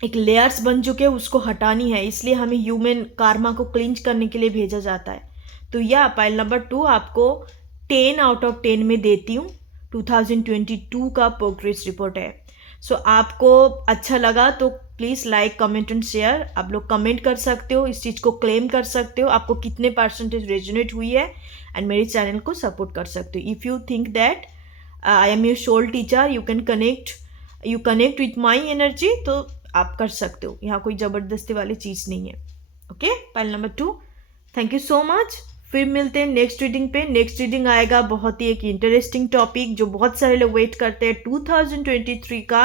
एक लेयर्स बन चुके हैं उसको हटानी है, इसलिए हमें ह्यूमन कार्मा को क्लींच करने के लिए भेजा जाता है। तो या पाइल नंबर 2 आपको 10 आउट ऑफ 10 में देती हूँ। 2022 का प्रोग्रेस रिपोर्ट है। सो आपको अच्छा लगा तो please like, comment and share. आप लोग कमेंट कर सकते हो, इस चीज़ को क्लेम कर सकते हो, आपको कितने परसेंटेज रेजोनेट हुई है, एंड मेरे चैनल को सपोर्ट कर सकते हो। If you think that I am your soul teacher, you connect with my energy, तो आप कर सकते हो। यहाँ कोई ज़बरदस्ती वाली चीज़ नहीं है। Okay, pile number 2, thank you so much. फिर मिलते हैं नेक्स्ट रीडिंग पे। नेक्स्ट रीडिंग आएगा बहुत ही एक इंटरेस्टिंग टॉपिक जो बहुत सारे लोग वेट करते हैं। 2023 का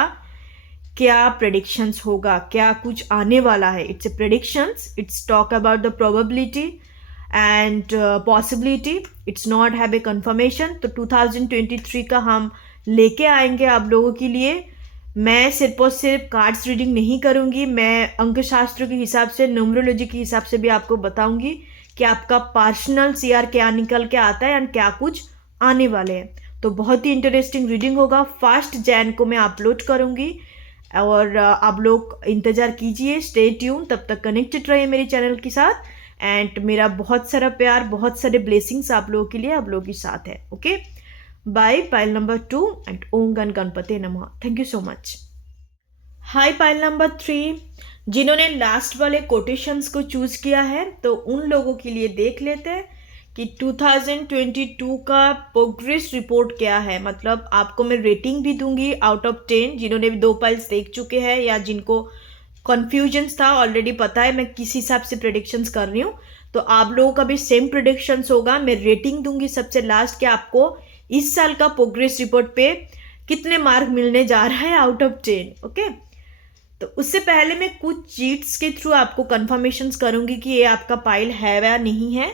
क्या प्रेडिक्शंस होगा, क्या कुछ आने वाला है. It's a predictions, it's talk about the probability and possibility, it's not have a confirmation. तो 2023 का हम लेके आएंगे आप लोगों के लिए. मैं सिर्फ और सिर्फ कार्ड्स रीडिंग नहीं करूंगी, मैं अंकशास्त्र के हिसाब से, न्यूमरोलॉजी के हिसाब से भी आपको बताऊंगी कि आपका पर्सनल सीआर क्या निकल के आता है एंड क्या कुछ आने वाले हैं. तो बहुत ही इंटरेस्टिंग रीडिंग होगा. 1 जैन को मैं अपलोड करूंगी और आप लोग इंतज़ार कीजिए. Stay tune. तब तक कनेक्टेड रहिए मेरे चैनल के साथ. एंड मेरा बहुत सारा प्यार, बहुत सारे ब्लेसिंग्स आप लोगों के लिए, आप लोगों के साथ है. Okay, bye. Pile number 2 and ओम गण गणपति नमः. Thank you so much. Hi pile number 3, जिन्होंने लास्ट वाले कोटेशंस को चूज किया है, तो उन लोगों के लिए देख लेते हैं कि 2022 का प्रोग्रेस रिपोर्ट क्या है. मतलब आपको मैं रेटिंग भी दूंगी आउट ऑफ 10, जिन्होंने भी 2 पाइल्स देख चुके हैं या जिनको कन्फ्यूजन्स था, ऑलरेडी पता है मैं किस हिसाब से प्रेडिक्शंस कर रही हूँ. तो आप लोगों का भी सेम प्रेडिक्शंस होगा. मैं रेटिंग दूंगी सबसे लास्ट कि आपको इस साल का प्रोग्रेस रिपोर्ट पे कितने मार्क मिलने जा रहा है आउट ऑफ 10. ओके, तो उससे पहले मैं कुछ चीट्स के थ्रू आपको कंफर्मेशंस करूंगी कि ये आपका पाइल है या नहीं है.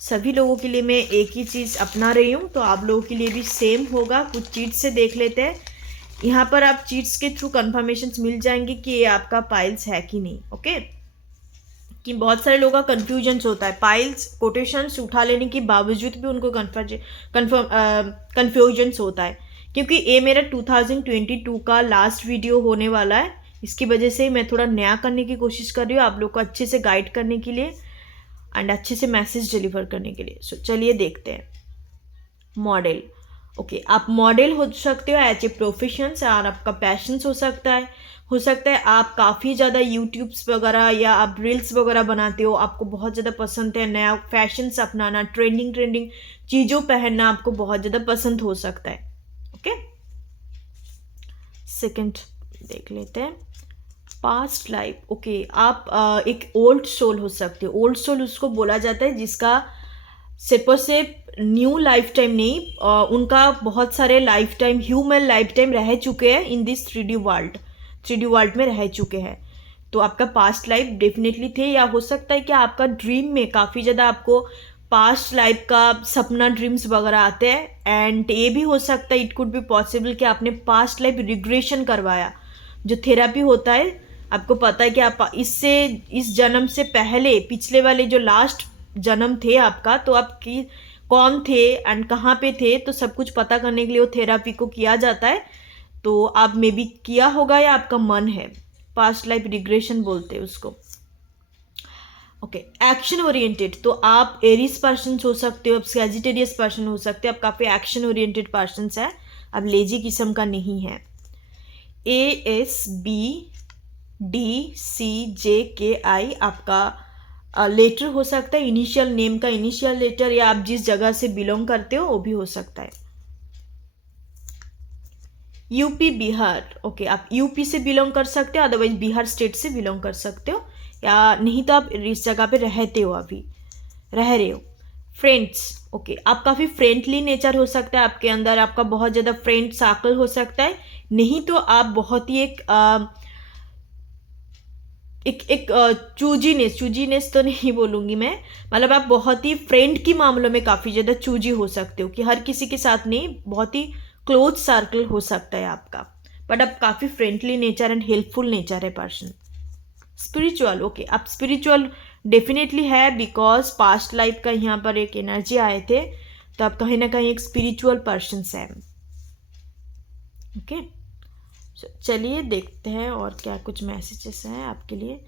सभी लोगों के लिए मैं एक ही चीज़ अपना रही हूँ, तो आप लोगों के लिए भी सेम होगा. कुछ चीट्स से देख लेते हैं. यहाँ पर आप चीट्स के थ्रू कंफर्मेशंस मिल जाएंगे कि ये आपका पाइल्स है कि नहीं. ओके, कि बहुत सारे लोगों का कन्फ्यूजन्स होता है. पाइल्स कोटेशंस उठा लेने के बावजूद भी उनको कन्फ्यूजन्स होता है, क्योंकि ये मेरा 2022 का लास्ट वीडियो होने वाला है. इसकी वजह से मैं थोड़ा नया करने की कोशिश कर रही हूँ आप लोग को अच्छे से गाइड करने के लिए एंड अच्छे से मैसेज डिलीवर करने के लिए. सो चलिए देखते हैं. मॉडल. ओके, आप मॉडल हो सकते हो एज ए प्रोफेशंस, और आपका पैशंस हो सकता है आप काफ़ी ज़्यादा यूट्यूब्स वगैरह या आप रील्स वगैरह बनाते हो, आपको बहुत ज़्यादा पसंद है नया फैशंस अपनाना, ट्रेंडिंग चीज़ों पहनना आपको बहुत ज़्यादा पसंद हो सकता है. ओके, सेकंड देख लेते हैं. Past life. ओके, आप एक ओल्ड सोल हो सकते हो. ओल्ड सोल उसको बोला जाता है जिसका सिर्फ और सिर्फ न्यू लाइफ टाइम नहीं, उनका बहुत सारे life time, human life time रह चुके हैं इन दिस 3D वर्ल्ड में रह चुके हैं. तो आपका पास्ट लाइफ डेफिनेटली थे, या हो सकता है कि आपका ड्रीम में काफ़ी ज़्यादा आपको पास्ट लाइफ का सपना, ड्रीम्स वगैरह आते हैं. एंड ये भी हो सकता है, इट कुड बी पॉसिबल कि आपने पास्ट लाइफ रिग्रेशन करवाया. जो थेरेपी होता है, आपको पता है कि आप इस जन्म से पहले पिछले वाले जो लास्ट जन्म थे आपका, तो आप कौन थे एंड कहाँ पे थे, तो सब कुछ पता करने के लिए वो थेरेपी को किया जाता है. तो आप मे बी किया होगा या आपका मन है. पास्ट लाइफ रिग्रेशन बोलते हैं उसको. Okay, action oriented. तो आप एरीज पर्सन हो सकते हो, आप सैजिटेरियस पर्सन हो सकते हो, आप काफ़ी एक्शन ओरिएंटेड पर्सन है, आप लेजी किस्म का नहीं है. ASBDCJKI आपका लेटर हो सकता है, इनिशियल नेम का इनिशियल लेटर, या आप जिस जगह से बिलोंग करते हो वो भी हो सकता है. यूपी बिहार. ओके, आप यूपी से बिलोंग कर सकते हो, अदरवाइज बिहार स्टेट से बिलोंग कर सकते हो, या नहीं तो आप इस जगह पे रहते हो, अभी रह रहे हो. फ्रेंड्स. ओके, आप काफ़ी फ्रेंडली नेचर हो सकता है आपके अंदर, आपका बहुत ज़्यादा फ्रेंड सर्कल हो सकता है. नहीं तो आप बहुत ही एक चूजीनेस तो नहीं बोलूँगी मैं, मतलब आप बहुत ही फ्रेंड की मामलों में काफ़ी ज़्यादा चूजी हो सकते हो, कि हर किसी के साथ नहीं, बहुत ही क्लोज सर्कल हो सकता है आपका, बट आप काफ़ी friendly nature and helpful nature है पर्सन. स्पिरिचुअल. ओके, आप स्पिरिचुअल डेफिनेटली है, बिकॉज पास्ट लाइफ का यहाँ पर एक एनर्जी आए थे, तो आप कहीं ना कहीं एक स्पिरिचुअल पर्सन है. ओके, चलिए देखते हैं और क्या कुछ मैसेजेस हैं आपके लिए.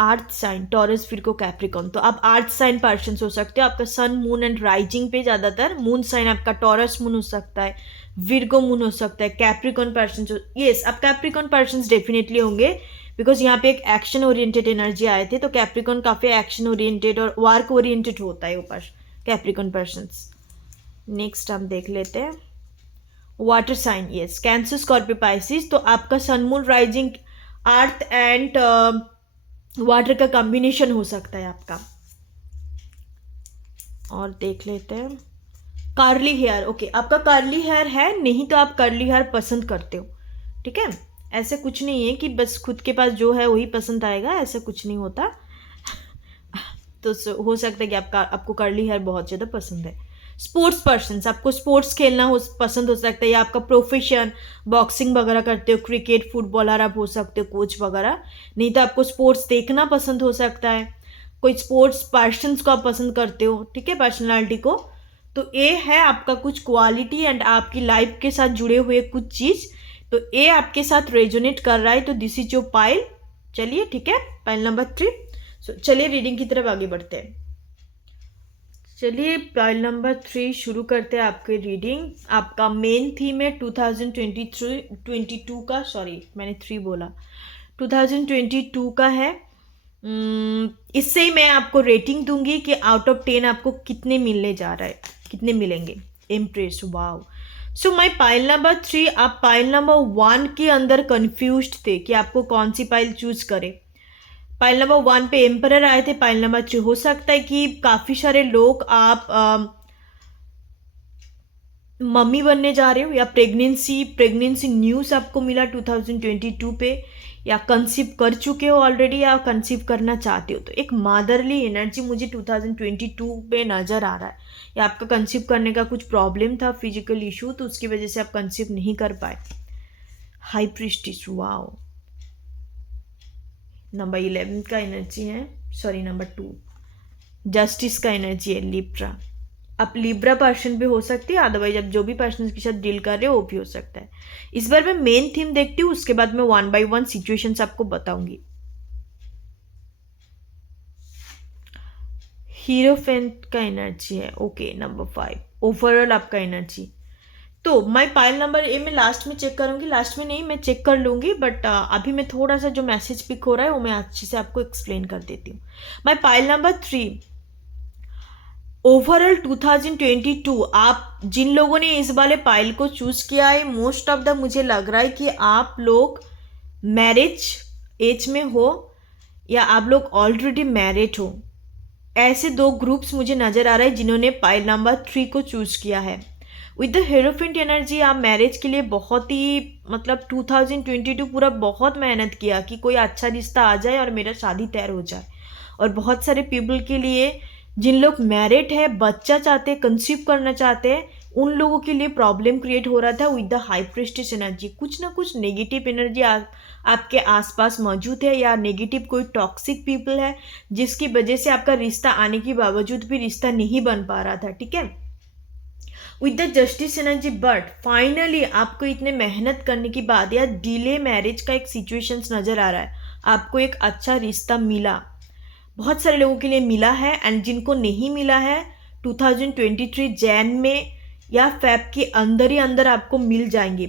Earth sign, Taurus, Virgo, Capricorn. तो आप अर्थ साइन पर्सन हो सकते हो. आपका सन, मून एंड राइजिंग पे ज़्यादातर मून साइन आपका टॉरस मून हो सकता है, विर्गो मून हो सकता है, कैप्रिकॉर्न पर्सन. यस, आप कैप्रिकॉर्न पर्सन डेफिनेटली होंगे, बिकॉज यहाँ पे एक एक्शन ओरिएंटेड एनर्जी आए थे, तो कैप्रिकॉर्न काफ़ी एक्शन ओरिएंटेड और वर्क ओरिएंटेड होता है ऊपर कैप्रिकॉर्न पर्सन. नेक्स्ट हम देख लेते हैं water sign. Yes, cancer, Scorpio, Pisces. तो आपका sun, moon, rising earth and water का कॉम्बिनेशन हो सकता है आपका. और देख लेते हैं कर्ली हेयर. ओके, आपका कर्ली हेयर है, नहीं तो आप कर्ली हेयर पसंद करते हो. ठीक है, ऐसा कुछ नहीं है कि बस खुद के पास जो है वही पसंद आएगा, ऐसा कुछ नहीं होता। तो हो सकता है कि आपको कर्ली हेयर बहुत ज़्यादा पसंद है। स्पोर्ट्स पर्सन, आपको स्पोर्ट्स खेलना पसंद हो सकता है, या आपका प्रोफेशन बॉक्सिंग वगैरह करते हो, क्रिकेट फुटबॉलर आप हो सकते हो, कोच वगैरह। नहीं तो आपको स्पोर्ट्स देखना पसंद हो सकता है, कोई स्पोर्ट्स पर्सन्स को आप पसंद करते हो, ठीक है, पर्सनालिटी को। तो ये है आपका कुछ क्वालिटी एंड आपकी लाइफ के साथ जुड़े हुए कुछ चीज़। तो ये आपके साथ रेजोनेट कर रहा है, तो दिस इज योर पाइल। चलिए ठीक है, पाइल नंबर 3। चलिए रीडिंग की तरफ आगे बढ़ते हैं। चलिए पाइल नंबर 3 शुरू करते हैं आपके रीडिंग। आपका मेन थीम है 2022 का, सॉरी मैंने 3 बोला, 2022 का है। इससे ही मैं आपको रेटिंग दूंगी कि आउट ऑफ 10 आपको कितने मिलने जा रहा है, कितने मिलेंगे। इम्प्रेस, वाव। सो माई पाइल नंबर 3, आप पाइल नंबर 1 के अंदर कंफ्यूज्ड थे कि आपको कौन सी पाइल चूज करें। पाइल नंबर 1 पे एम्परर आए थे, पाइल नंबर 3 हो सकता है कि काफ़ी सारे लोग आप मम्मी बनने जा रहे हो, या प्रेगनेंसी न्यूज़ आपको मिला 2022 पे, या कंसीव कर चुके हो ऑलरेडी, या कंसीव करना चाहते हो। तो एक मदरली एनर्जी मुझे 2022 पे नज़र आ रहा है, या आपका कंसीव करने का कुछ प्रॉब्लम था, फिजिकल इशू, तो उसकी वजह से आप कंसीव नहीं कर पाए। High priestess, wow. नंबर 11 का एनर्जी है, सॉरी नंबर 2 जस्टिस का एनर्जी है, लिब्रा। आप लिब्रा पर्सन भी हो सकती है, अदरवाइज आप जो भी पर्सन के साथ डील कर रहे हो वो भी हो सकता है। इस बार मैं मेन थीम देखती हूँ, उसके बाद मैं 1 by 1 सिचुएशंस आपको बताऊंगी। हीरोफेंट का एनर्जी है, ओके। नंबर 5 ओवरऑल आपका एनर्जी। तो माई पाइल नंबर ए मैं लास्ट में चेक करूंगी, लास्ट में नहीं मैं चेक कर लूंगी, बट अभी मैं थोड़ा सा जो मैसेज पिक हो रहा है वो मैं अच्छे से आपको एक्सप्लेन कर देती हूँ। माई पाइल नंबर 3, ओवरऑल 2022 आप जिन लोगों ने इस वाले पाइल को चूज किया है, मोस्ट ऑफ द मुझे लग रहा है कि आप लोग मैरिज एज में हो, या आप लोग ऑलरेडी मैरिड हो। ऐसे 2 ग्रुप्स मुझे नजर आ रहा है जिन्होंने पाइल नंबर 3 को चूज किया है। विद द हेरोफेंट एनर्जी आप मैरिज के लिए बहुत ही, मतलब 2022 पूरा बहुत मेहनत किया कि कोई अच्छा रिश्ता आ जाए और मेरा शादी तय हो जाए। और बहुत सारे पीपल के लिए, जिन लोग मैरिड है, बच्चा चाहते हैं, कंसीव करना चाहते हैं, उन लोगों के लिए प्रॉब्लम क्रिएट हो रहा था with the high priestess energy. कुछ ना कुछ नेगेटिव एनर्जी आपके आसपास मौजूद है, या नेगेटिव कोई टॉक्सिक पीपल है जिसकी वजह से आपका रिश्ता आने के बावजूद भी रिश्ता नहीं बन पा रहा था, ठीक है। With the justice energy, but finally आपको इतने मेहनत करने के बाद या डिले मैरिज का एक सिचुएशंस नज़र आ रहा है, आपको एक अच्छा रिश्ता मिला। बहुत सारे लोगों के लिए मिला है, एंड जिनको नहीं मिला है 2023 जैन में या फेब के अंदर ही अंदर आपको मिल जाएंगे।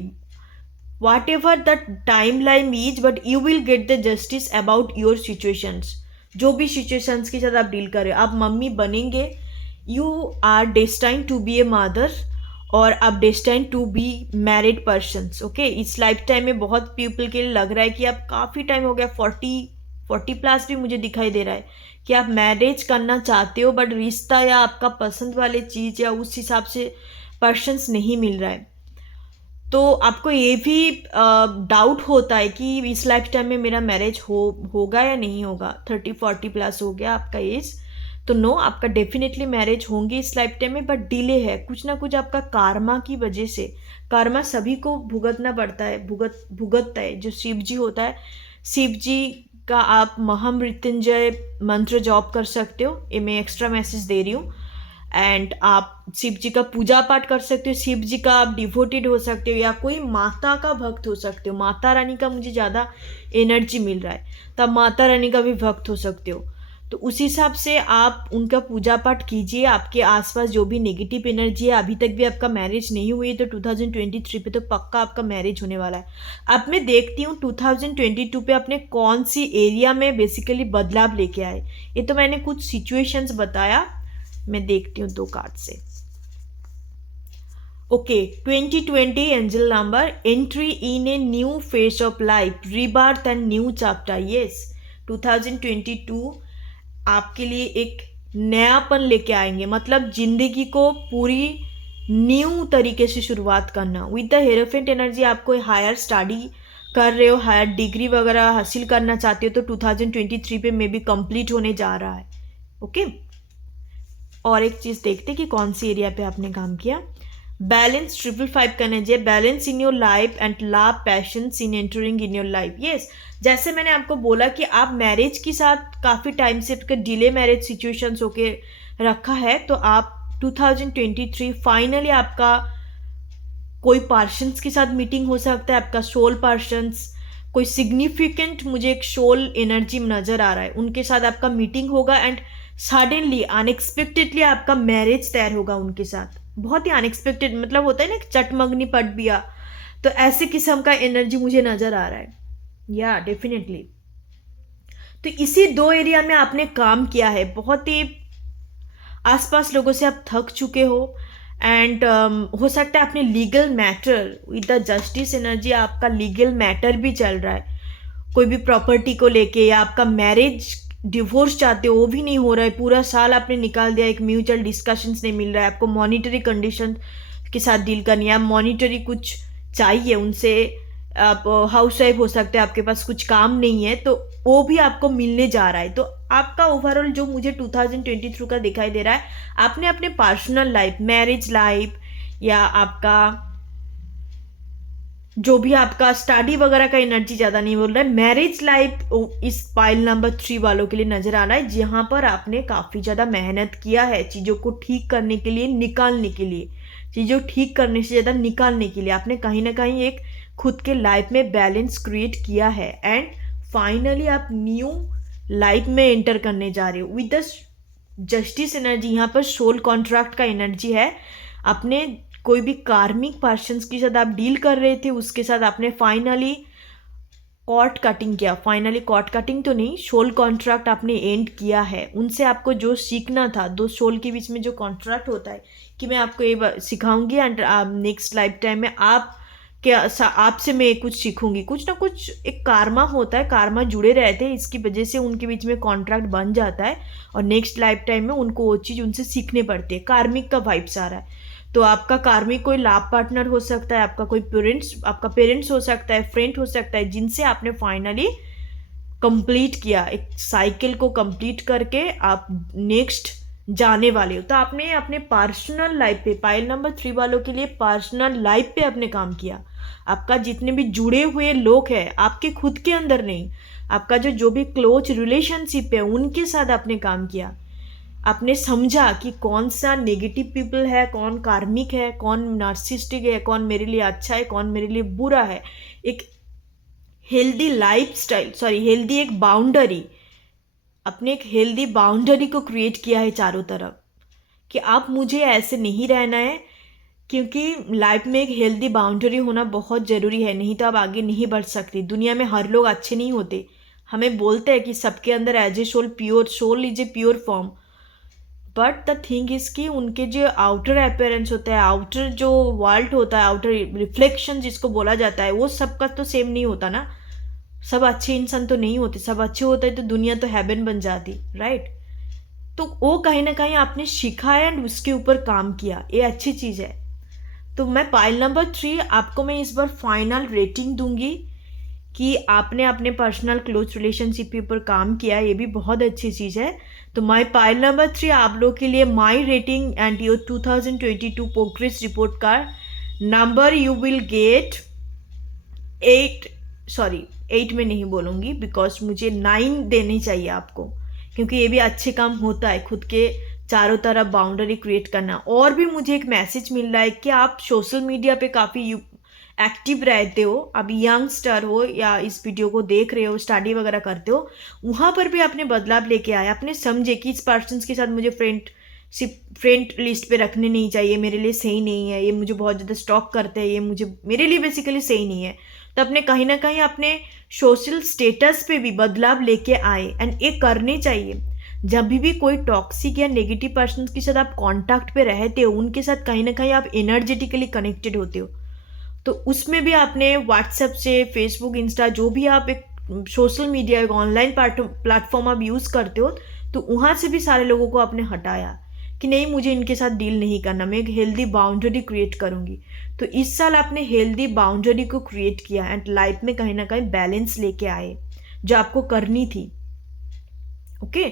Whatever the time line is, but you will get the justice about your situations. जो भी सिचुएशंस के साथ आप डील कर रहे हो, आप मम्मी बनेंगे, you are destined to be a mother, और आप destined to be married persons, okay. इस लाइफ टाइम में बहुत पीपल के लिए लग रहा है कि आप काफ़ी टाइम हो गया, 40 प्लस भी मुझे दिखाई दे रहा है कि आप मैरिज करना चाहते हो, बट रिश्ता या आपका पसंद वाले चीज़ या उस हिसाब से पर्सन्स नहीं मिल रहा है। तो आपको ये भी डाउट होता है कि इस लाइफ टाइम में मेरा मैरिज होगा या नहीं होगा। 30-40 प्लस हो गया आपका एज, तो नो, आपका डेफिनेटली मैरिज होंगी इस लाइफ टाइम में, बट डिले है। कुछ ना कुछ आपका कार्मा की वजह से, कार्मा सभी को भुगतना पड़ता है, भुगतता है। जो शिव जी होता है, शिव जी का आप महामृत्युंजय मंत्र जॉब कर सकते हो, ये मैं एक्स्ट्रा मैसेज दे रही हूँ। एंड आप शिव जी का पूजा पाठ कर सकते हो, शिव जी का आप डिवोटेड हो सकते हो, या कोई माता का भक्त हो सकते हो। माता रानी का मुझे ज़्यादा एनर्जी मिल रहा है, तो आप माता रानी का भी भक्त हो सकते हो। तो उस हिसाब से आप उनका पूजा पाठ कीजिए। आपके आसपास जो भी नेगेटिव एनर्जी है, अभी तक भी आपका मैरिज नहीं हुई, तो 2023 पे तो पक्का आपका मैरिज होने वाला है। अब मैं देखती हूँ 2022 पे अपने कौन सी एरिया में बेसिकली बदलाव लेके आए। ये तो मैंने कुछ सिचुएशंस बताया, मैं देखती हूँ 2 कार्ड से। Okay, 2020 angel number, entry in a new phase of life, rebirth and new chapter. Yes, 2022 आपके लिए एक नयापन लेके आएंगे, मतलब जिंदगी को पूरी न्यू तरीके से शुरुआत करना। विद द हेरोफेंट एनर्जी आपको हायर स्टडी कर रहे हो, हायर डिग्री वगैरह हासिल करना चाहते हो, तो 2023 पे मे बी कंप्लीट होने जा रहा है। ओके, और एक चीज़ देखते कि कौन सी एरिया पे आपने काम किया। बैलेंस 555 करना चाहिए, balance in your life and love patience in entering in your life. Yes, जैसे मैंने आपको बोला कि आप मैरिज के साथ काफ़ी टाइम से डिले मैरिज सिचुएशंस होके रखा है, तो आप 2023 फाइनली आपका कोई पर्सन्स के साथ मीटिंग हो सकता है, आपका सोल पर्सन्स, कोई सिग्निफिकेंट, मुझे एक सोल एनर्जी नज़र आ रहा है, उनके साथ आपका मीटिंग होगा एंड सडनली अनएक्सपेक्टेडली आपका मैरिज तैयार होगा उनके साथ। बहुत ही अनएक्सपेक्टेड, मतलब होता है ना चटमगनी पट बिया, तो ऐसे किस्म का एनर्जी मुझे नज़र आ रहा है। या डेफिनेटली, तो इसी दो एरिया में आपने काम किया है। बहुत ही आसपास लोगों से आप थक चुके हो एंड हो सकता है अपने legal matter with the justice energy, आपका लीगल मैटर भी चल रहा है कोई भी प्रॉपर्टी को लेके, या आपका मैरिज डिवोर्स चाहते हो वो भी नहीं हो रहा है, पूरा साल आपने निकाल दिया, एक म्यूचुअल डिस्कशंस नहीं मिल रहा है, आपको मॉनिटरी कंडीशन के साथ डील करनी है, मॉनिटरी कुछ चाहिए उनसे, आप हाउस वाइफ हो सकते हैं, आपके पास कुछ काम नहीं है तो वो भी आपको मिलने जा रहा है। तो आपका ओवरऑल जो मुझे 2023 का दिखाई दे रहा है, आपने अपने पर्सनल लाइफ, मैरिज लाइफ, या आपका जो भी आपका स्टडी वगैरह का एनर्जी ज़्यादा नहीं बोल रहा है, मैरिज लाइफ इस पाइल नंबर 3 वालों के लिए नज़र आ रहा है, जहाँ पर आपने काफ़ी ज़्यादा मेहनत किया है चीज़ों को ठीक करने के लिए, निकालने के लिए, चीज़ों ठीक करने से ज़्यादा निकालने के लिए आपने कहीं ना कहीं एक खुद के लाइफ में बैलेंस क्रिएट किया है एंड फाइनली आप न्यू लाइफ में एंटर करने जा रहे हो विद द जस्टिस एनर्जी। यहाँ पर सोल कॉन्ट्रैक्ट का एनर्जी है, अपने कोई भी कार्मिक पर्सन्स के साथ आप डील कर रहे थे, उसके साथ आपने फाइनली कॉर्ड कटिंग किया, फाइनली कॉर्ड कटिंग तो नहीं, सोल कॉन्ट्रैक्ट आपने एंड किया है। उनसे आपको जो सीखना था, दो सोल के बीच में जो कॉन्ट्रैक्ट होता है कि मैं आपको ये सिखाऊंगी एंड नेक्स्ट लाइफ टाइम में आप क्या, आपसे मैं कुछ सीखूंगी, कुछ ना कुछ एक कार्मा होता है, कार्मा जुड़े रहते हैं, इसकी वजह से उनके बीच में कॉन्ट्रैक्ट बन जाता है और नेक्स्ट लाइफ टाइम में उनको वो चीज़ उनसे सीखने पड़ती है। कार्मिक का वाइब्स आ रहा है, तो आपका कार्मिक कोई लाभ पार्टनर हो सकता है, आपका कोई पेरेंट्स, आपका पेरेंट्स हो सकता है, फ्रेंड हो सकता है, जिनसे आपने फाइनली कंप्लीट किया, एक साइकिल को कंप्लीट करके आप नेक्स्ट जाने वाले हो। तो आपने अपने पर्सनल लाइफ पे, पाइल नंबर 3 वालों के लिए पर्सनल लाइफ पे आपने काम किया। आपका जितने भी जुड़े हुए लोग हैं, आपके खुद के अंदर नहीं, आपका जो भी क्लोज रिलेशनशिप है उनके साथ आपने काम किया। आपने समझा कि कौन सा नेगेटिव पीपल है, कौन कार्मिक है, कौन नार्सिस्टिक है, कौन मेरे लिए अच्छा है, कौन मेरे लिए बुरा है। एक healthy life style, sorry healthy एक बाउंड्री, अपने एक हेल्दी बाउंड्री को क्रिएट किया है चारों तरफ कि आप मुझे ऐसे नहीं रहना है, क्योंकि लाइफ में एक हेल्दी बाउंड्री होना बहुत ज़रूरी है, नहीं तो आप आगे नहीं बढ़ सकते। दुनिया में हर लोग अच्छे नहीं होते, हमें बोलते हैं कि सबके अंदर as a soul, pure soul is a pure form, but the thing is कि उनके जो आउटर अपेयरेंस होता है, आउटर जो वर्ल्ड होता है, आउटर रिफ्लेक्शन जिसको बोला जाता है, वो सबका तो सेम नहीं होता ना। सब अच्छे इंसान तो नहीं होते, सब अच्छे होते तो दुनिया तो हेवन बन जाती, राइट। तो वो कहीं ना कहीं आपने सीखा है एंड उसके ऊपर काम किया, ये अच्छी चीज़ है। तो मैं पाइल नंबर 3 आपको मैं इस बार फाइनल रेटिंग दूंगी कि आपने अपने पर्सनल क्लोज रिलेशनशिप के ऊपर काम किया, ये भी बहुत अच्छी चीज़ है। तो माई पाइल नंबर 3 आप लोग के लिए माई rating and your 2022 progress report का नंबर यू विल गेट 8 में नहीं बोलूँगी, बिकॉज मुझे 9 देनी चाहिए आपको, क्योंकि ये भी अच्छे काम होता है, खुद के चारों तरफ बाउंड्री क्रिएट करना। और भी मुझे एक मैसेज मिल रहा है कि आप सोशल मीडिया पे काफ़ी एक्टिव रहते हो, अभी यंगस्टर हो या इस वीडियो को देख रहे हो, स्टडी वगैरह करते हो, वहाँ पर भी आपने बदलाव लेके आया, आपने समझे कि इस पर्सन के साथ मुझे फ्रेंड लिस्ट पे रखने नहीं चाहिए, मेरे लिए सही नहीं है, ये मुझे बहुत ज़्यादा स्टॉक करते हैं, ये मुझे मेरे लिए बेसिकली सही नहीं है। तो अपने कहीं ना कहीं अपने सोशल स्टेटस पे भी बदलाव लेके आए एंड ये करने चाहिए। जब भी कोई टॉक्सिक या नेगेटिव पर्सन के साथ आप कांटेक्ट पे रहते हो, उनके साथ कहीं ना कहीं आप एनर्जेटिकली कनेक्टेड होते हो, तो उसमें भी आपने व्हाट्सएप से, फेसबुक, इंस्टा, जो भी आप एक सोशल मीडिया, एक ऑनलाइन प्लेटफॉर्म आप यूज़ करते हो, तो वहाँ से भी सारे लोगों को आपने हटाया, कि नहीं मुझे इनके साथ डील नहीं करना, मैं एक हेल्दी बाउंड्री क्रिएट करूँगी। तो इस साल आपने हेल्दी बाउंड्री को क्रिएट किया एंड लाइफ में कहीं ना कहीं बैलेंस लेके आए जो आपको करनी थी। ओके,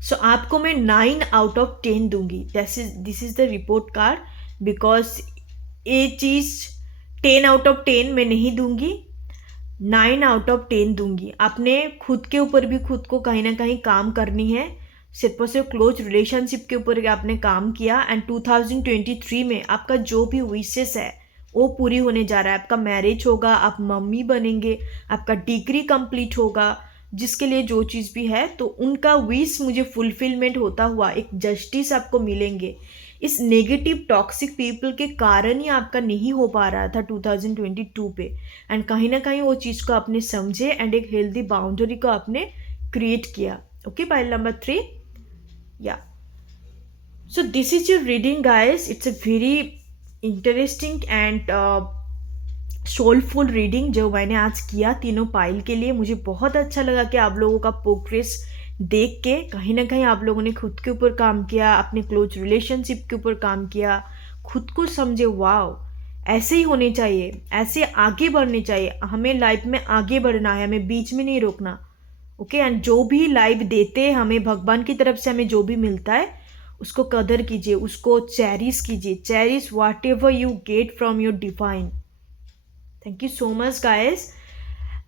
सो आपको मैं 9/10 दूंगी। This is the report card, because ये चीज़ 10/10 मैं नहीं दूंगी, 9/10 दूंगी। आपने खुद के ऊपर भी खुद को कहीं ना कहीं काम करनी है, सिर्फ और सिर्फ क्लोज रिलेशनशिप के ऊपर आपने काम किया एंड 2023 में आपका जो भी विशेस है वो पूरी होने जा रहा है। आपका मैरिज होगा, आप मम्मी बनेंगे, आपका डिग्री कंप्लीट होगा, जिसके लिए जो चीज़ भी है, तो उनका विश मुझे फुलफिलमेंट होता हुआ एक जस्टिस आपको मिलेंगे। इस नेगेटिव टॉक्सिक पीपल के कारण ही आपका नहीं हो पा रहा था 2022 पे, एंड कहीं ना कहीं वो चीज़ को आपने समझे एंड एक हेल्दी बाउंड्री को आपने क्रिएट किया। ओके, पाइल नंबर 3, या so this is your reading guys. It's a very interesting and soulful reading जो मैंने आज किया तीनों पाइल के लिए। मुझे बहुत अच्छा लगा कि आप लोगों का प्रोग्रेस देख के कहीं ना कहीं आप लोगों ने खुद के ऊपर काम किया, अपने क्लोज रिलेशनशिप के ऊपर काम किया, खुद को समझे। वाओ, ऐसे ही होने चाहिए, ऐसे आगे बढ़ने चाहिए। हमें लाइफ में आगे बढ़ना है, हमें बीच में नहीं रोकना। ओके, एंड जो भी लाइफ देते हैं हमें, भगवान की तरफ से हमें जो भी मिलता है उसको कदर कीजिए, उसको चेरिश कीजिए। Cherish what ever you get from your divine. Thank you so much guys.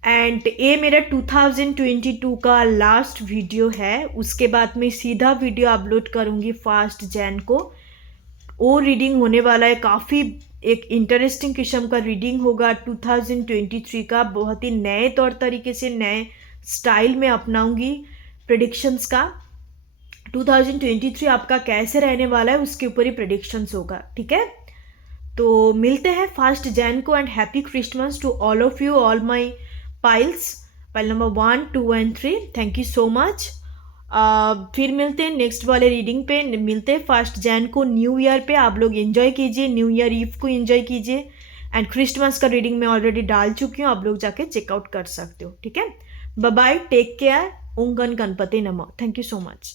And ये मेरा 2022 का लास्ट वीडियो है, उसके बाद मैं सीधा वीडियो अपलोड करूँगी 1 जैन को। वो रीडिंग होने वाला है, काफ़ी एक इंटरेस्टिंग किस्म का रीडिंग होगा 2023 का। बहुत ही नए तौर तरीके से, नए स्टाइल में अपनाऊंगी प्रेडिक्शंस का। 2023 आपका कैसे रहने वाला है उसके ऊपर ही प्रेडिक्शंस होगा, ठीक है। तो मिलते हैं 1 जैन को and happy Christmas to all of you, all my piles, pile number 1, 2 and 3। Thank you so much. फिर मिलते हैं नेक्स्ट वाले रीडिंग पे। मिलते हैं 1 जैन को, न्यू ईयर पे। आप लोग एंजॉय कीजिए, न्यू ईयर ईव को एंजॉय कीजिए एंड क्रिसमस का रीडिंग मैं ऑलरेडी डाल चुकी हूँ, आप लोग जाके चेकआउट कर सकते हो, ठीक है। बाय बाय, टेक केयर, ओम गण गणपति नमः। Thank you so much.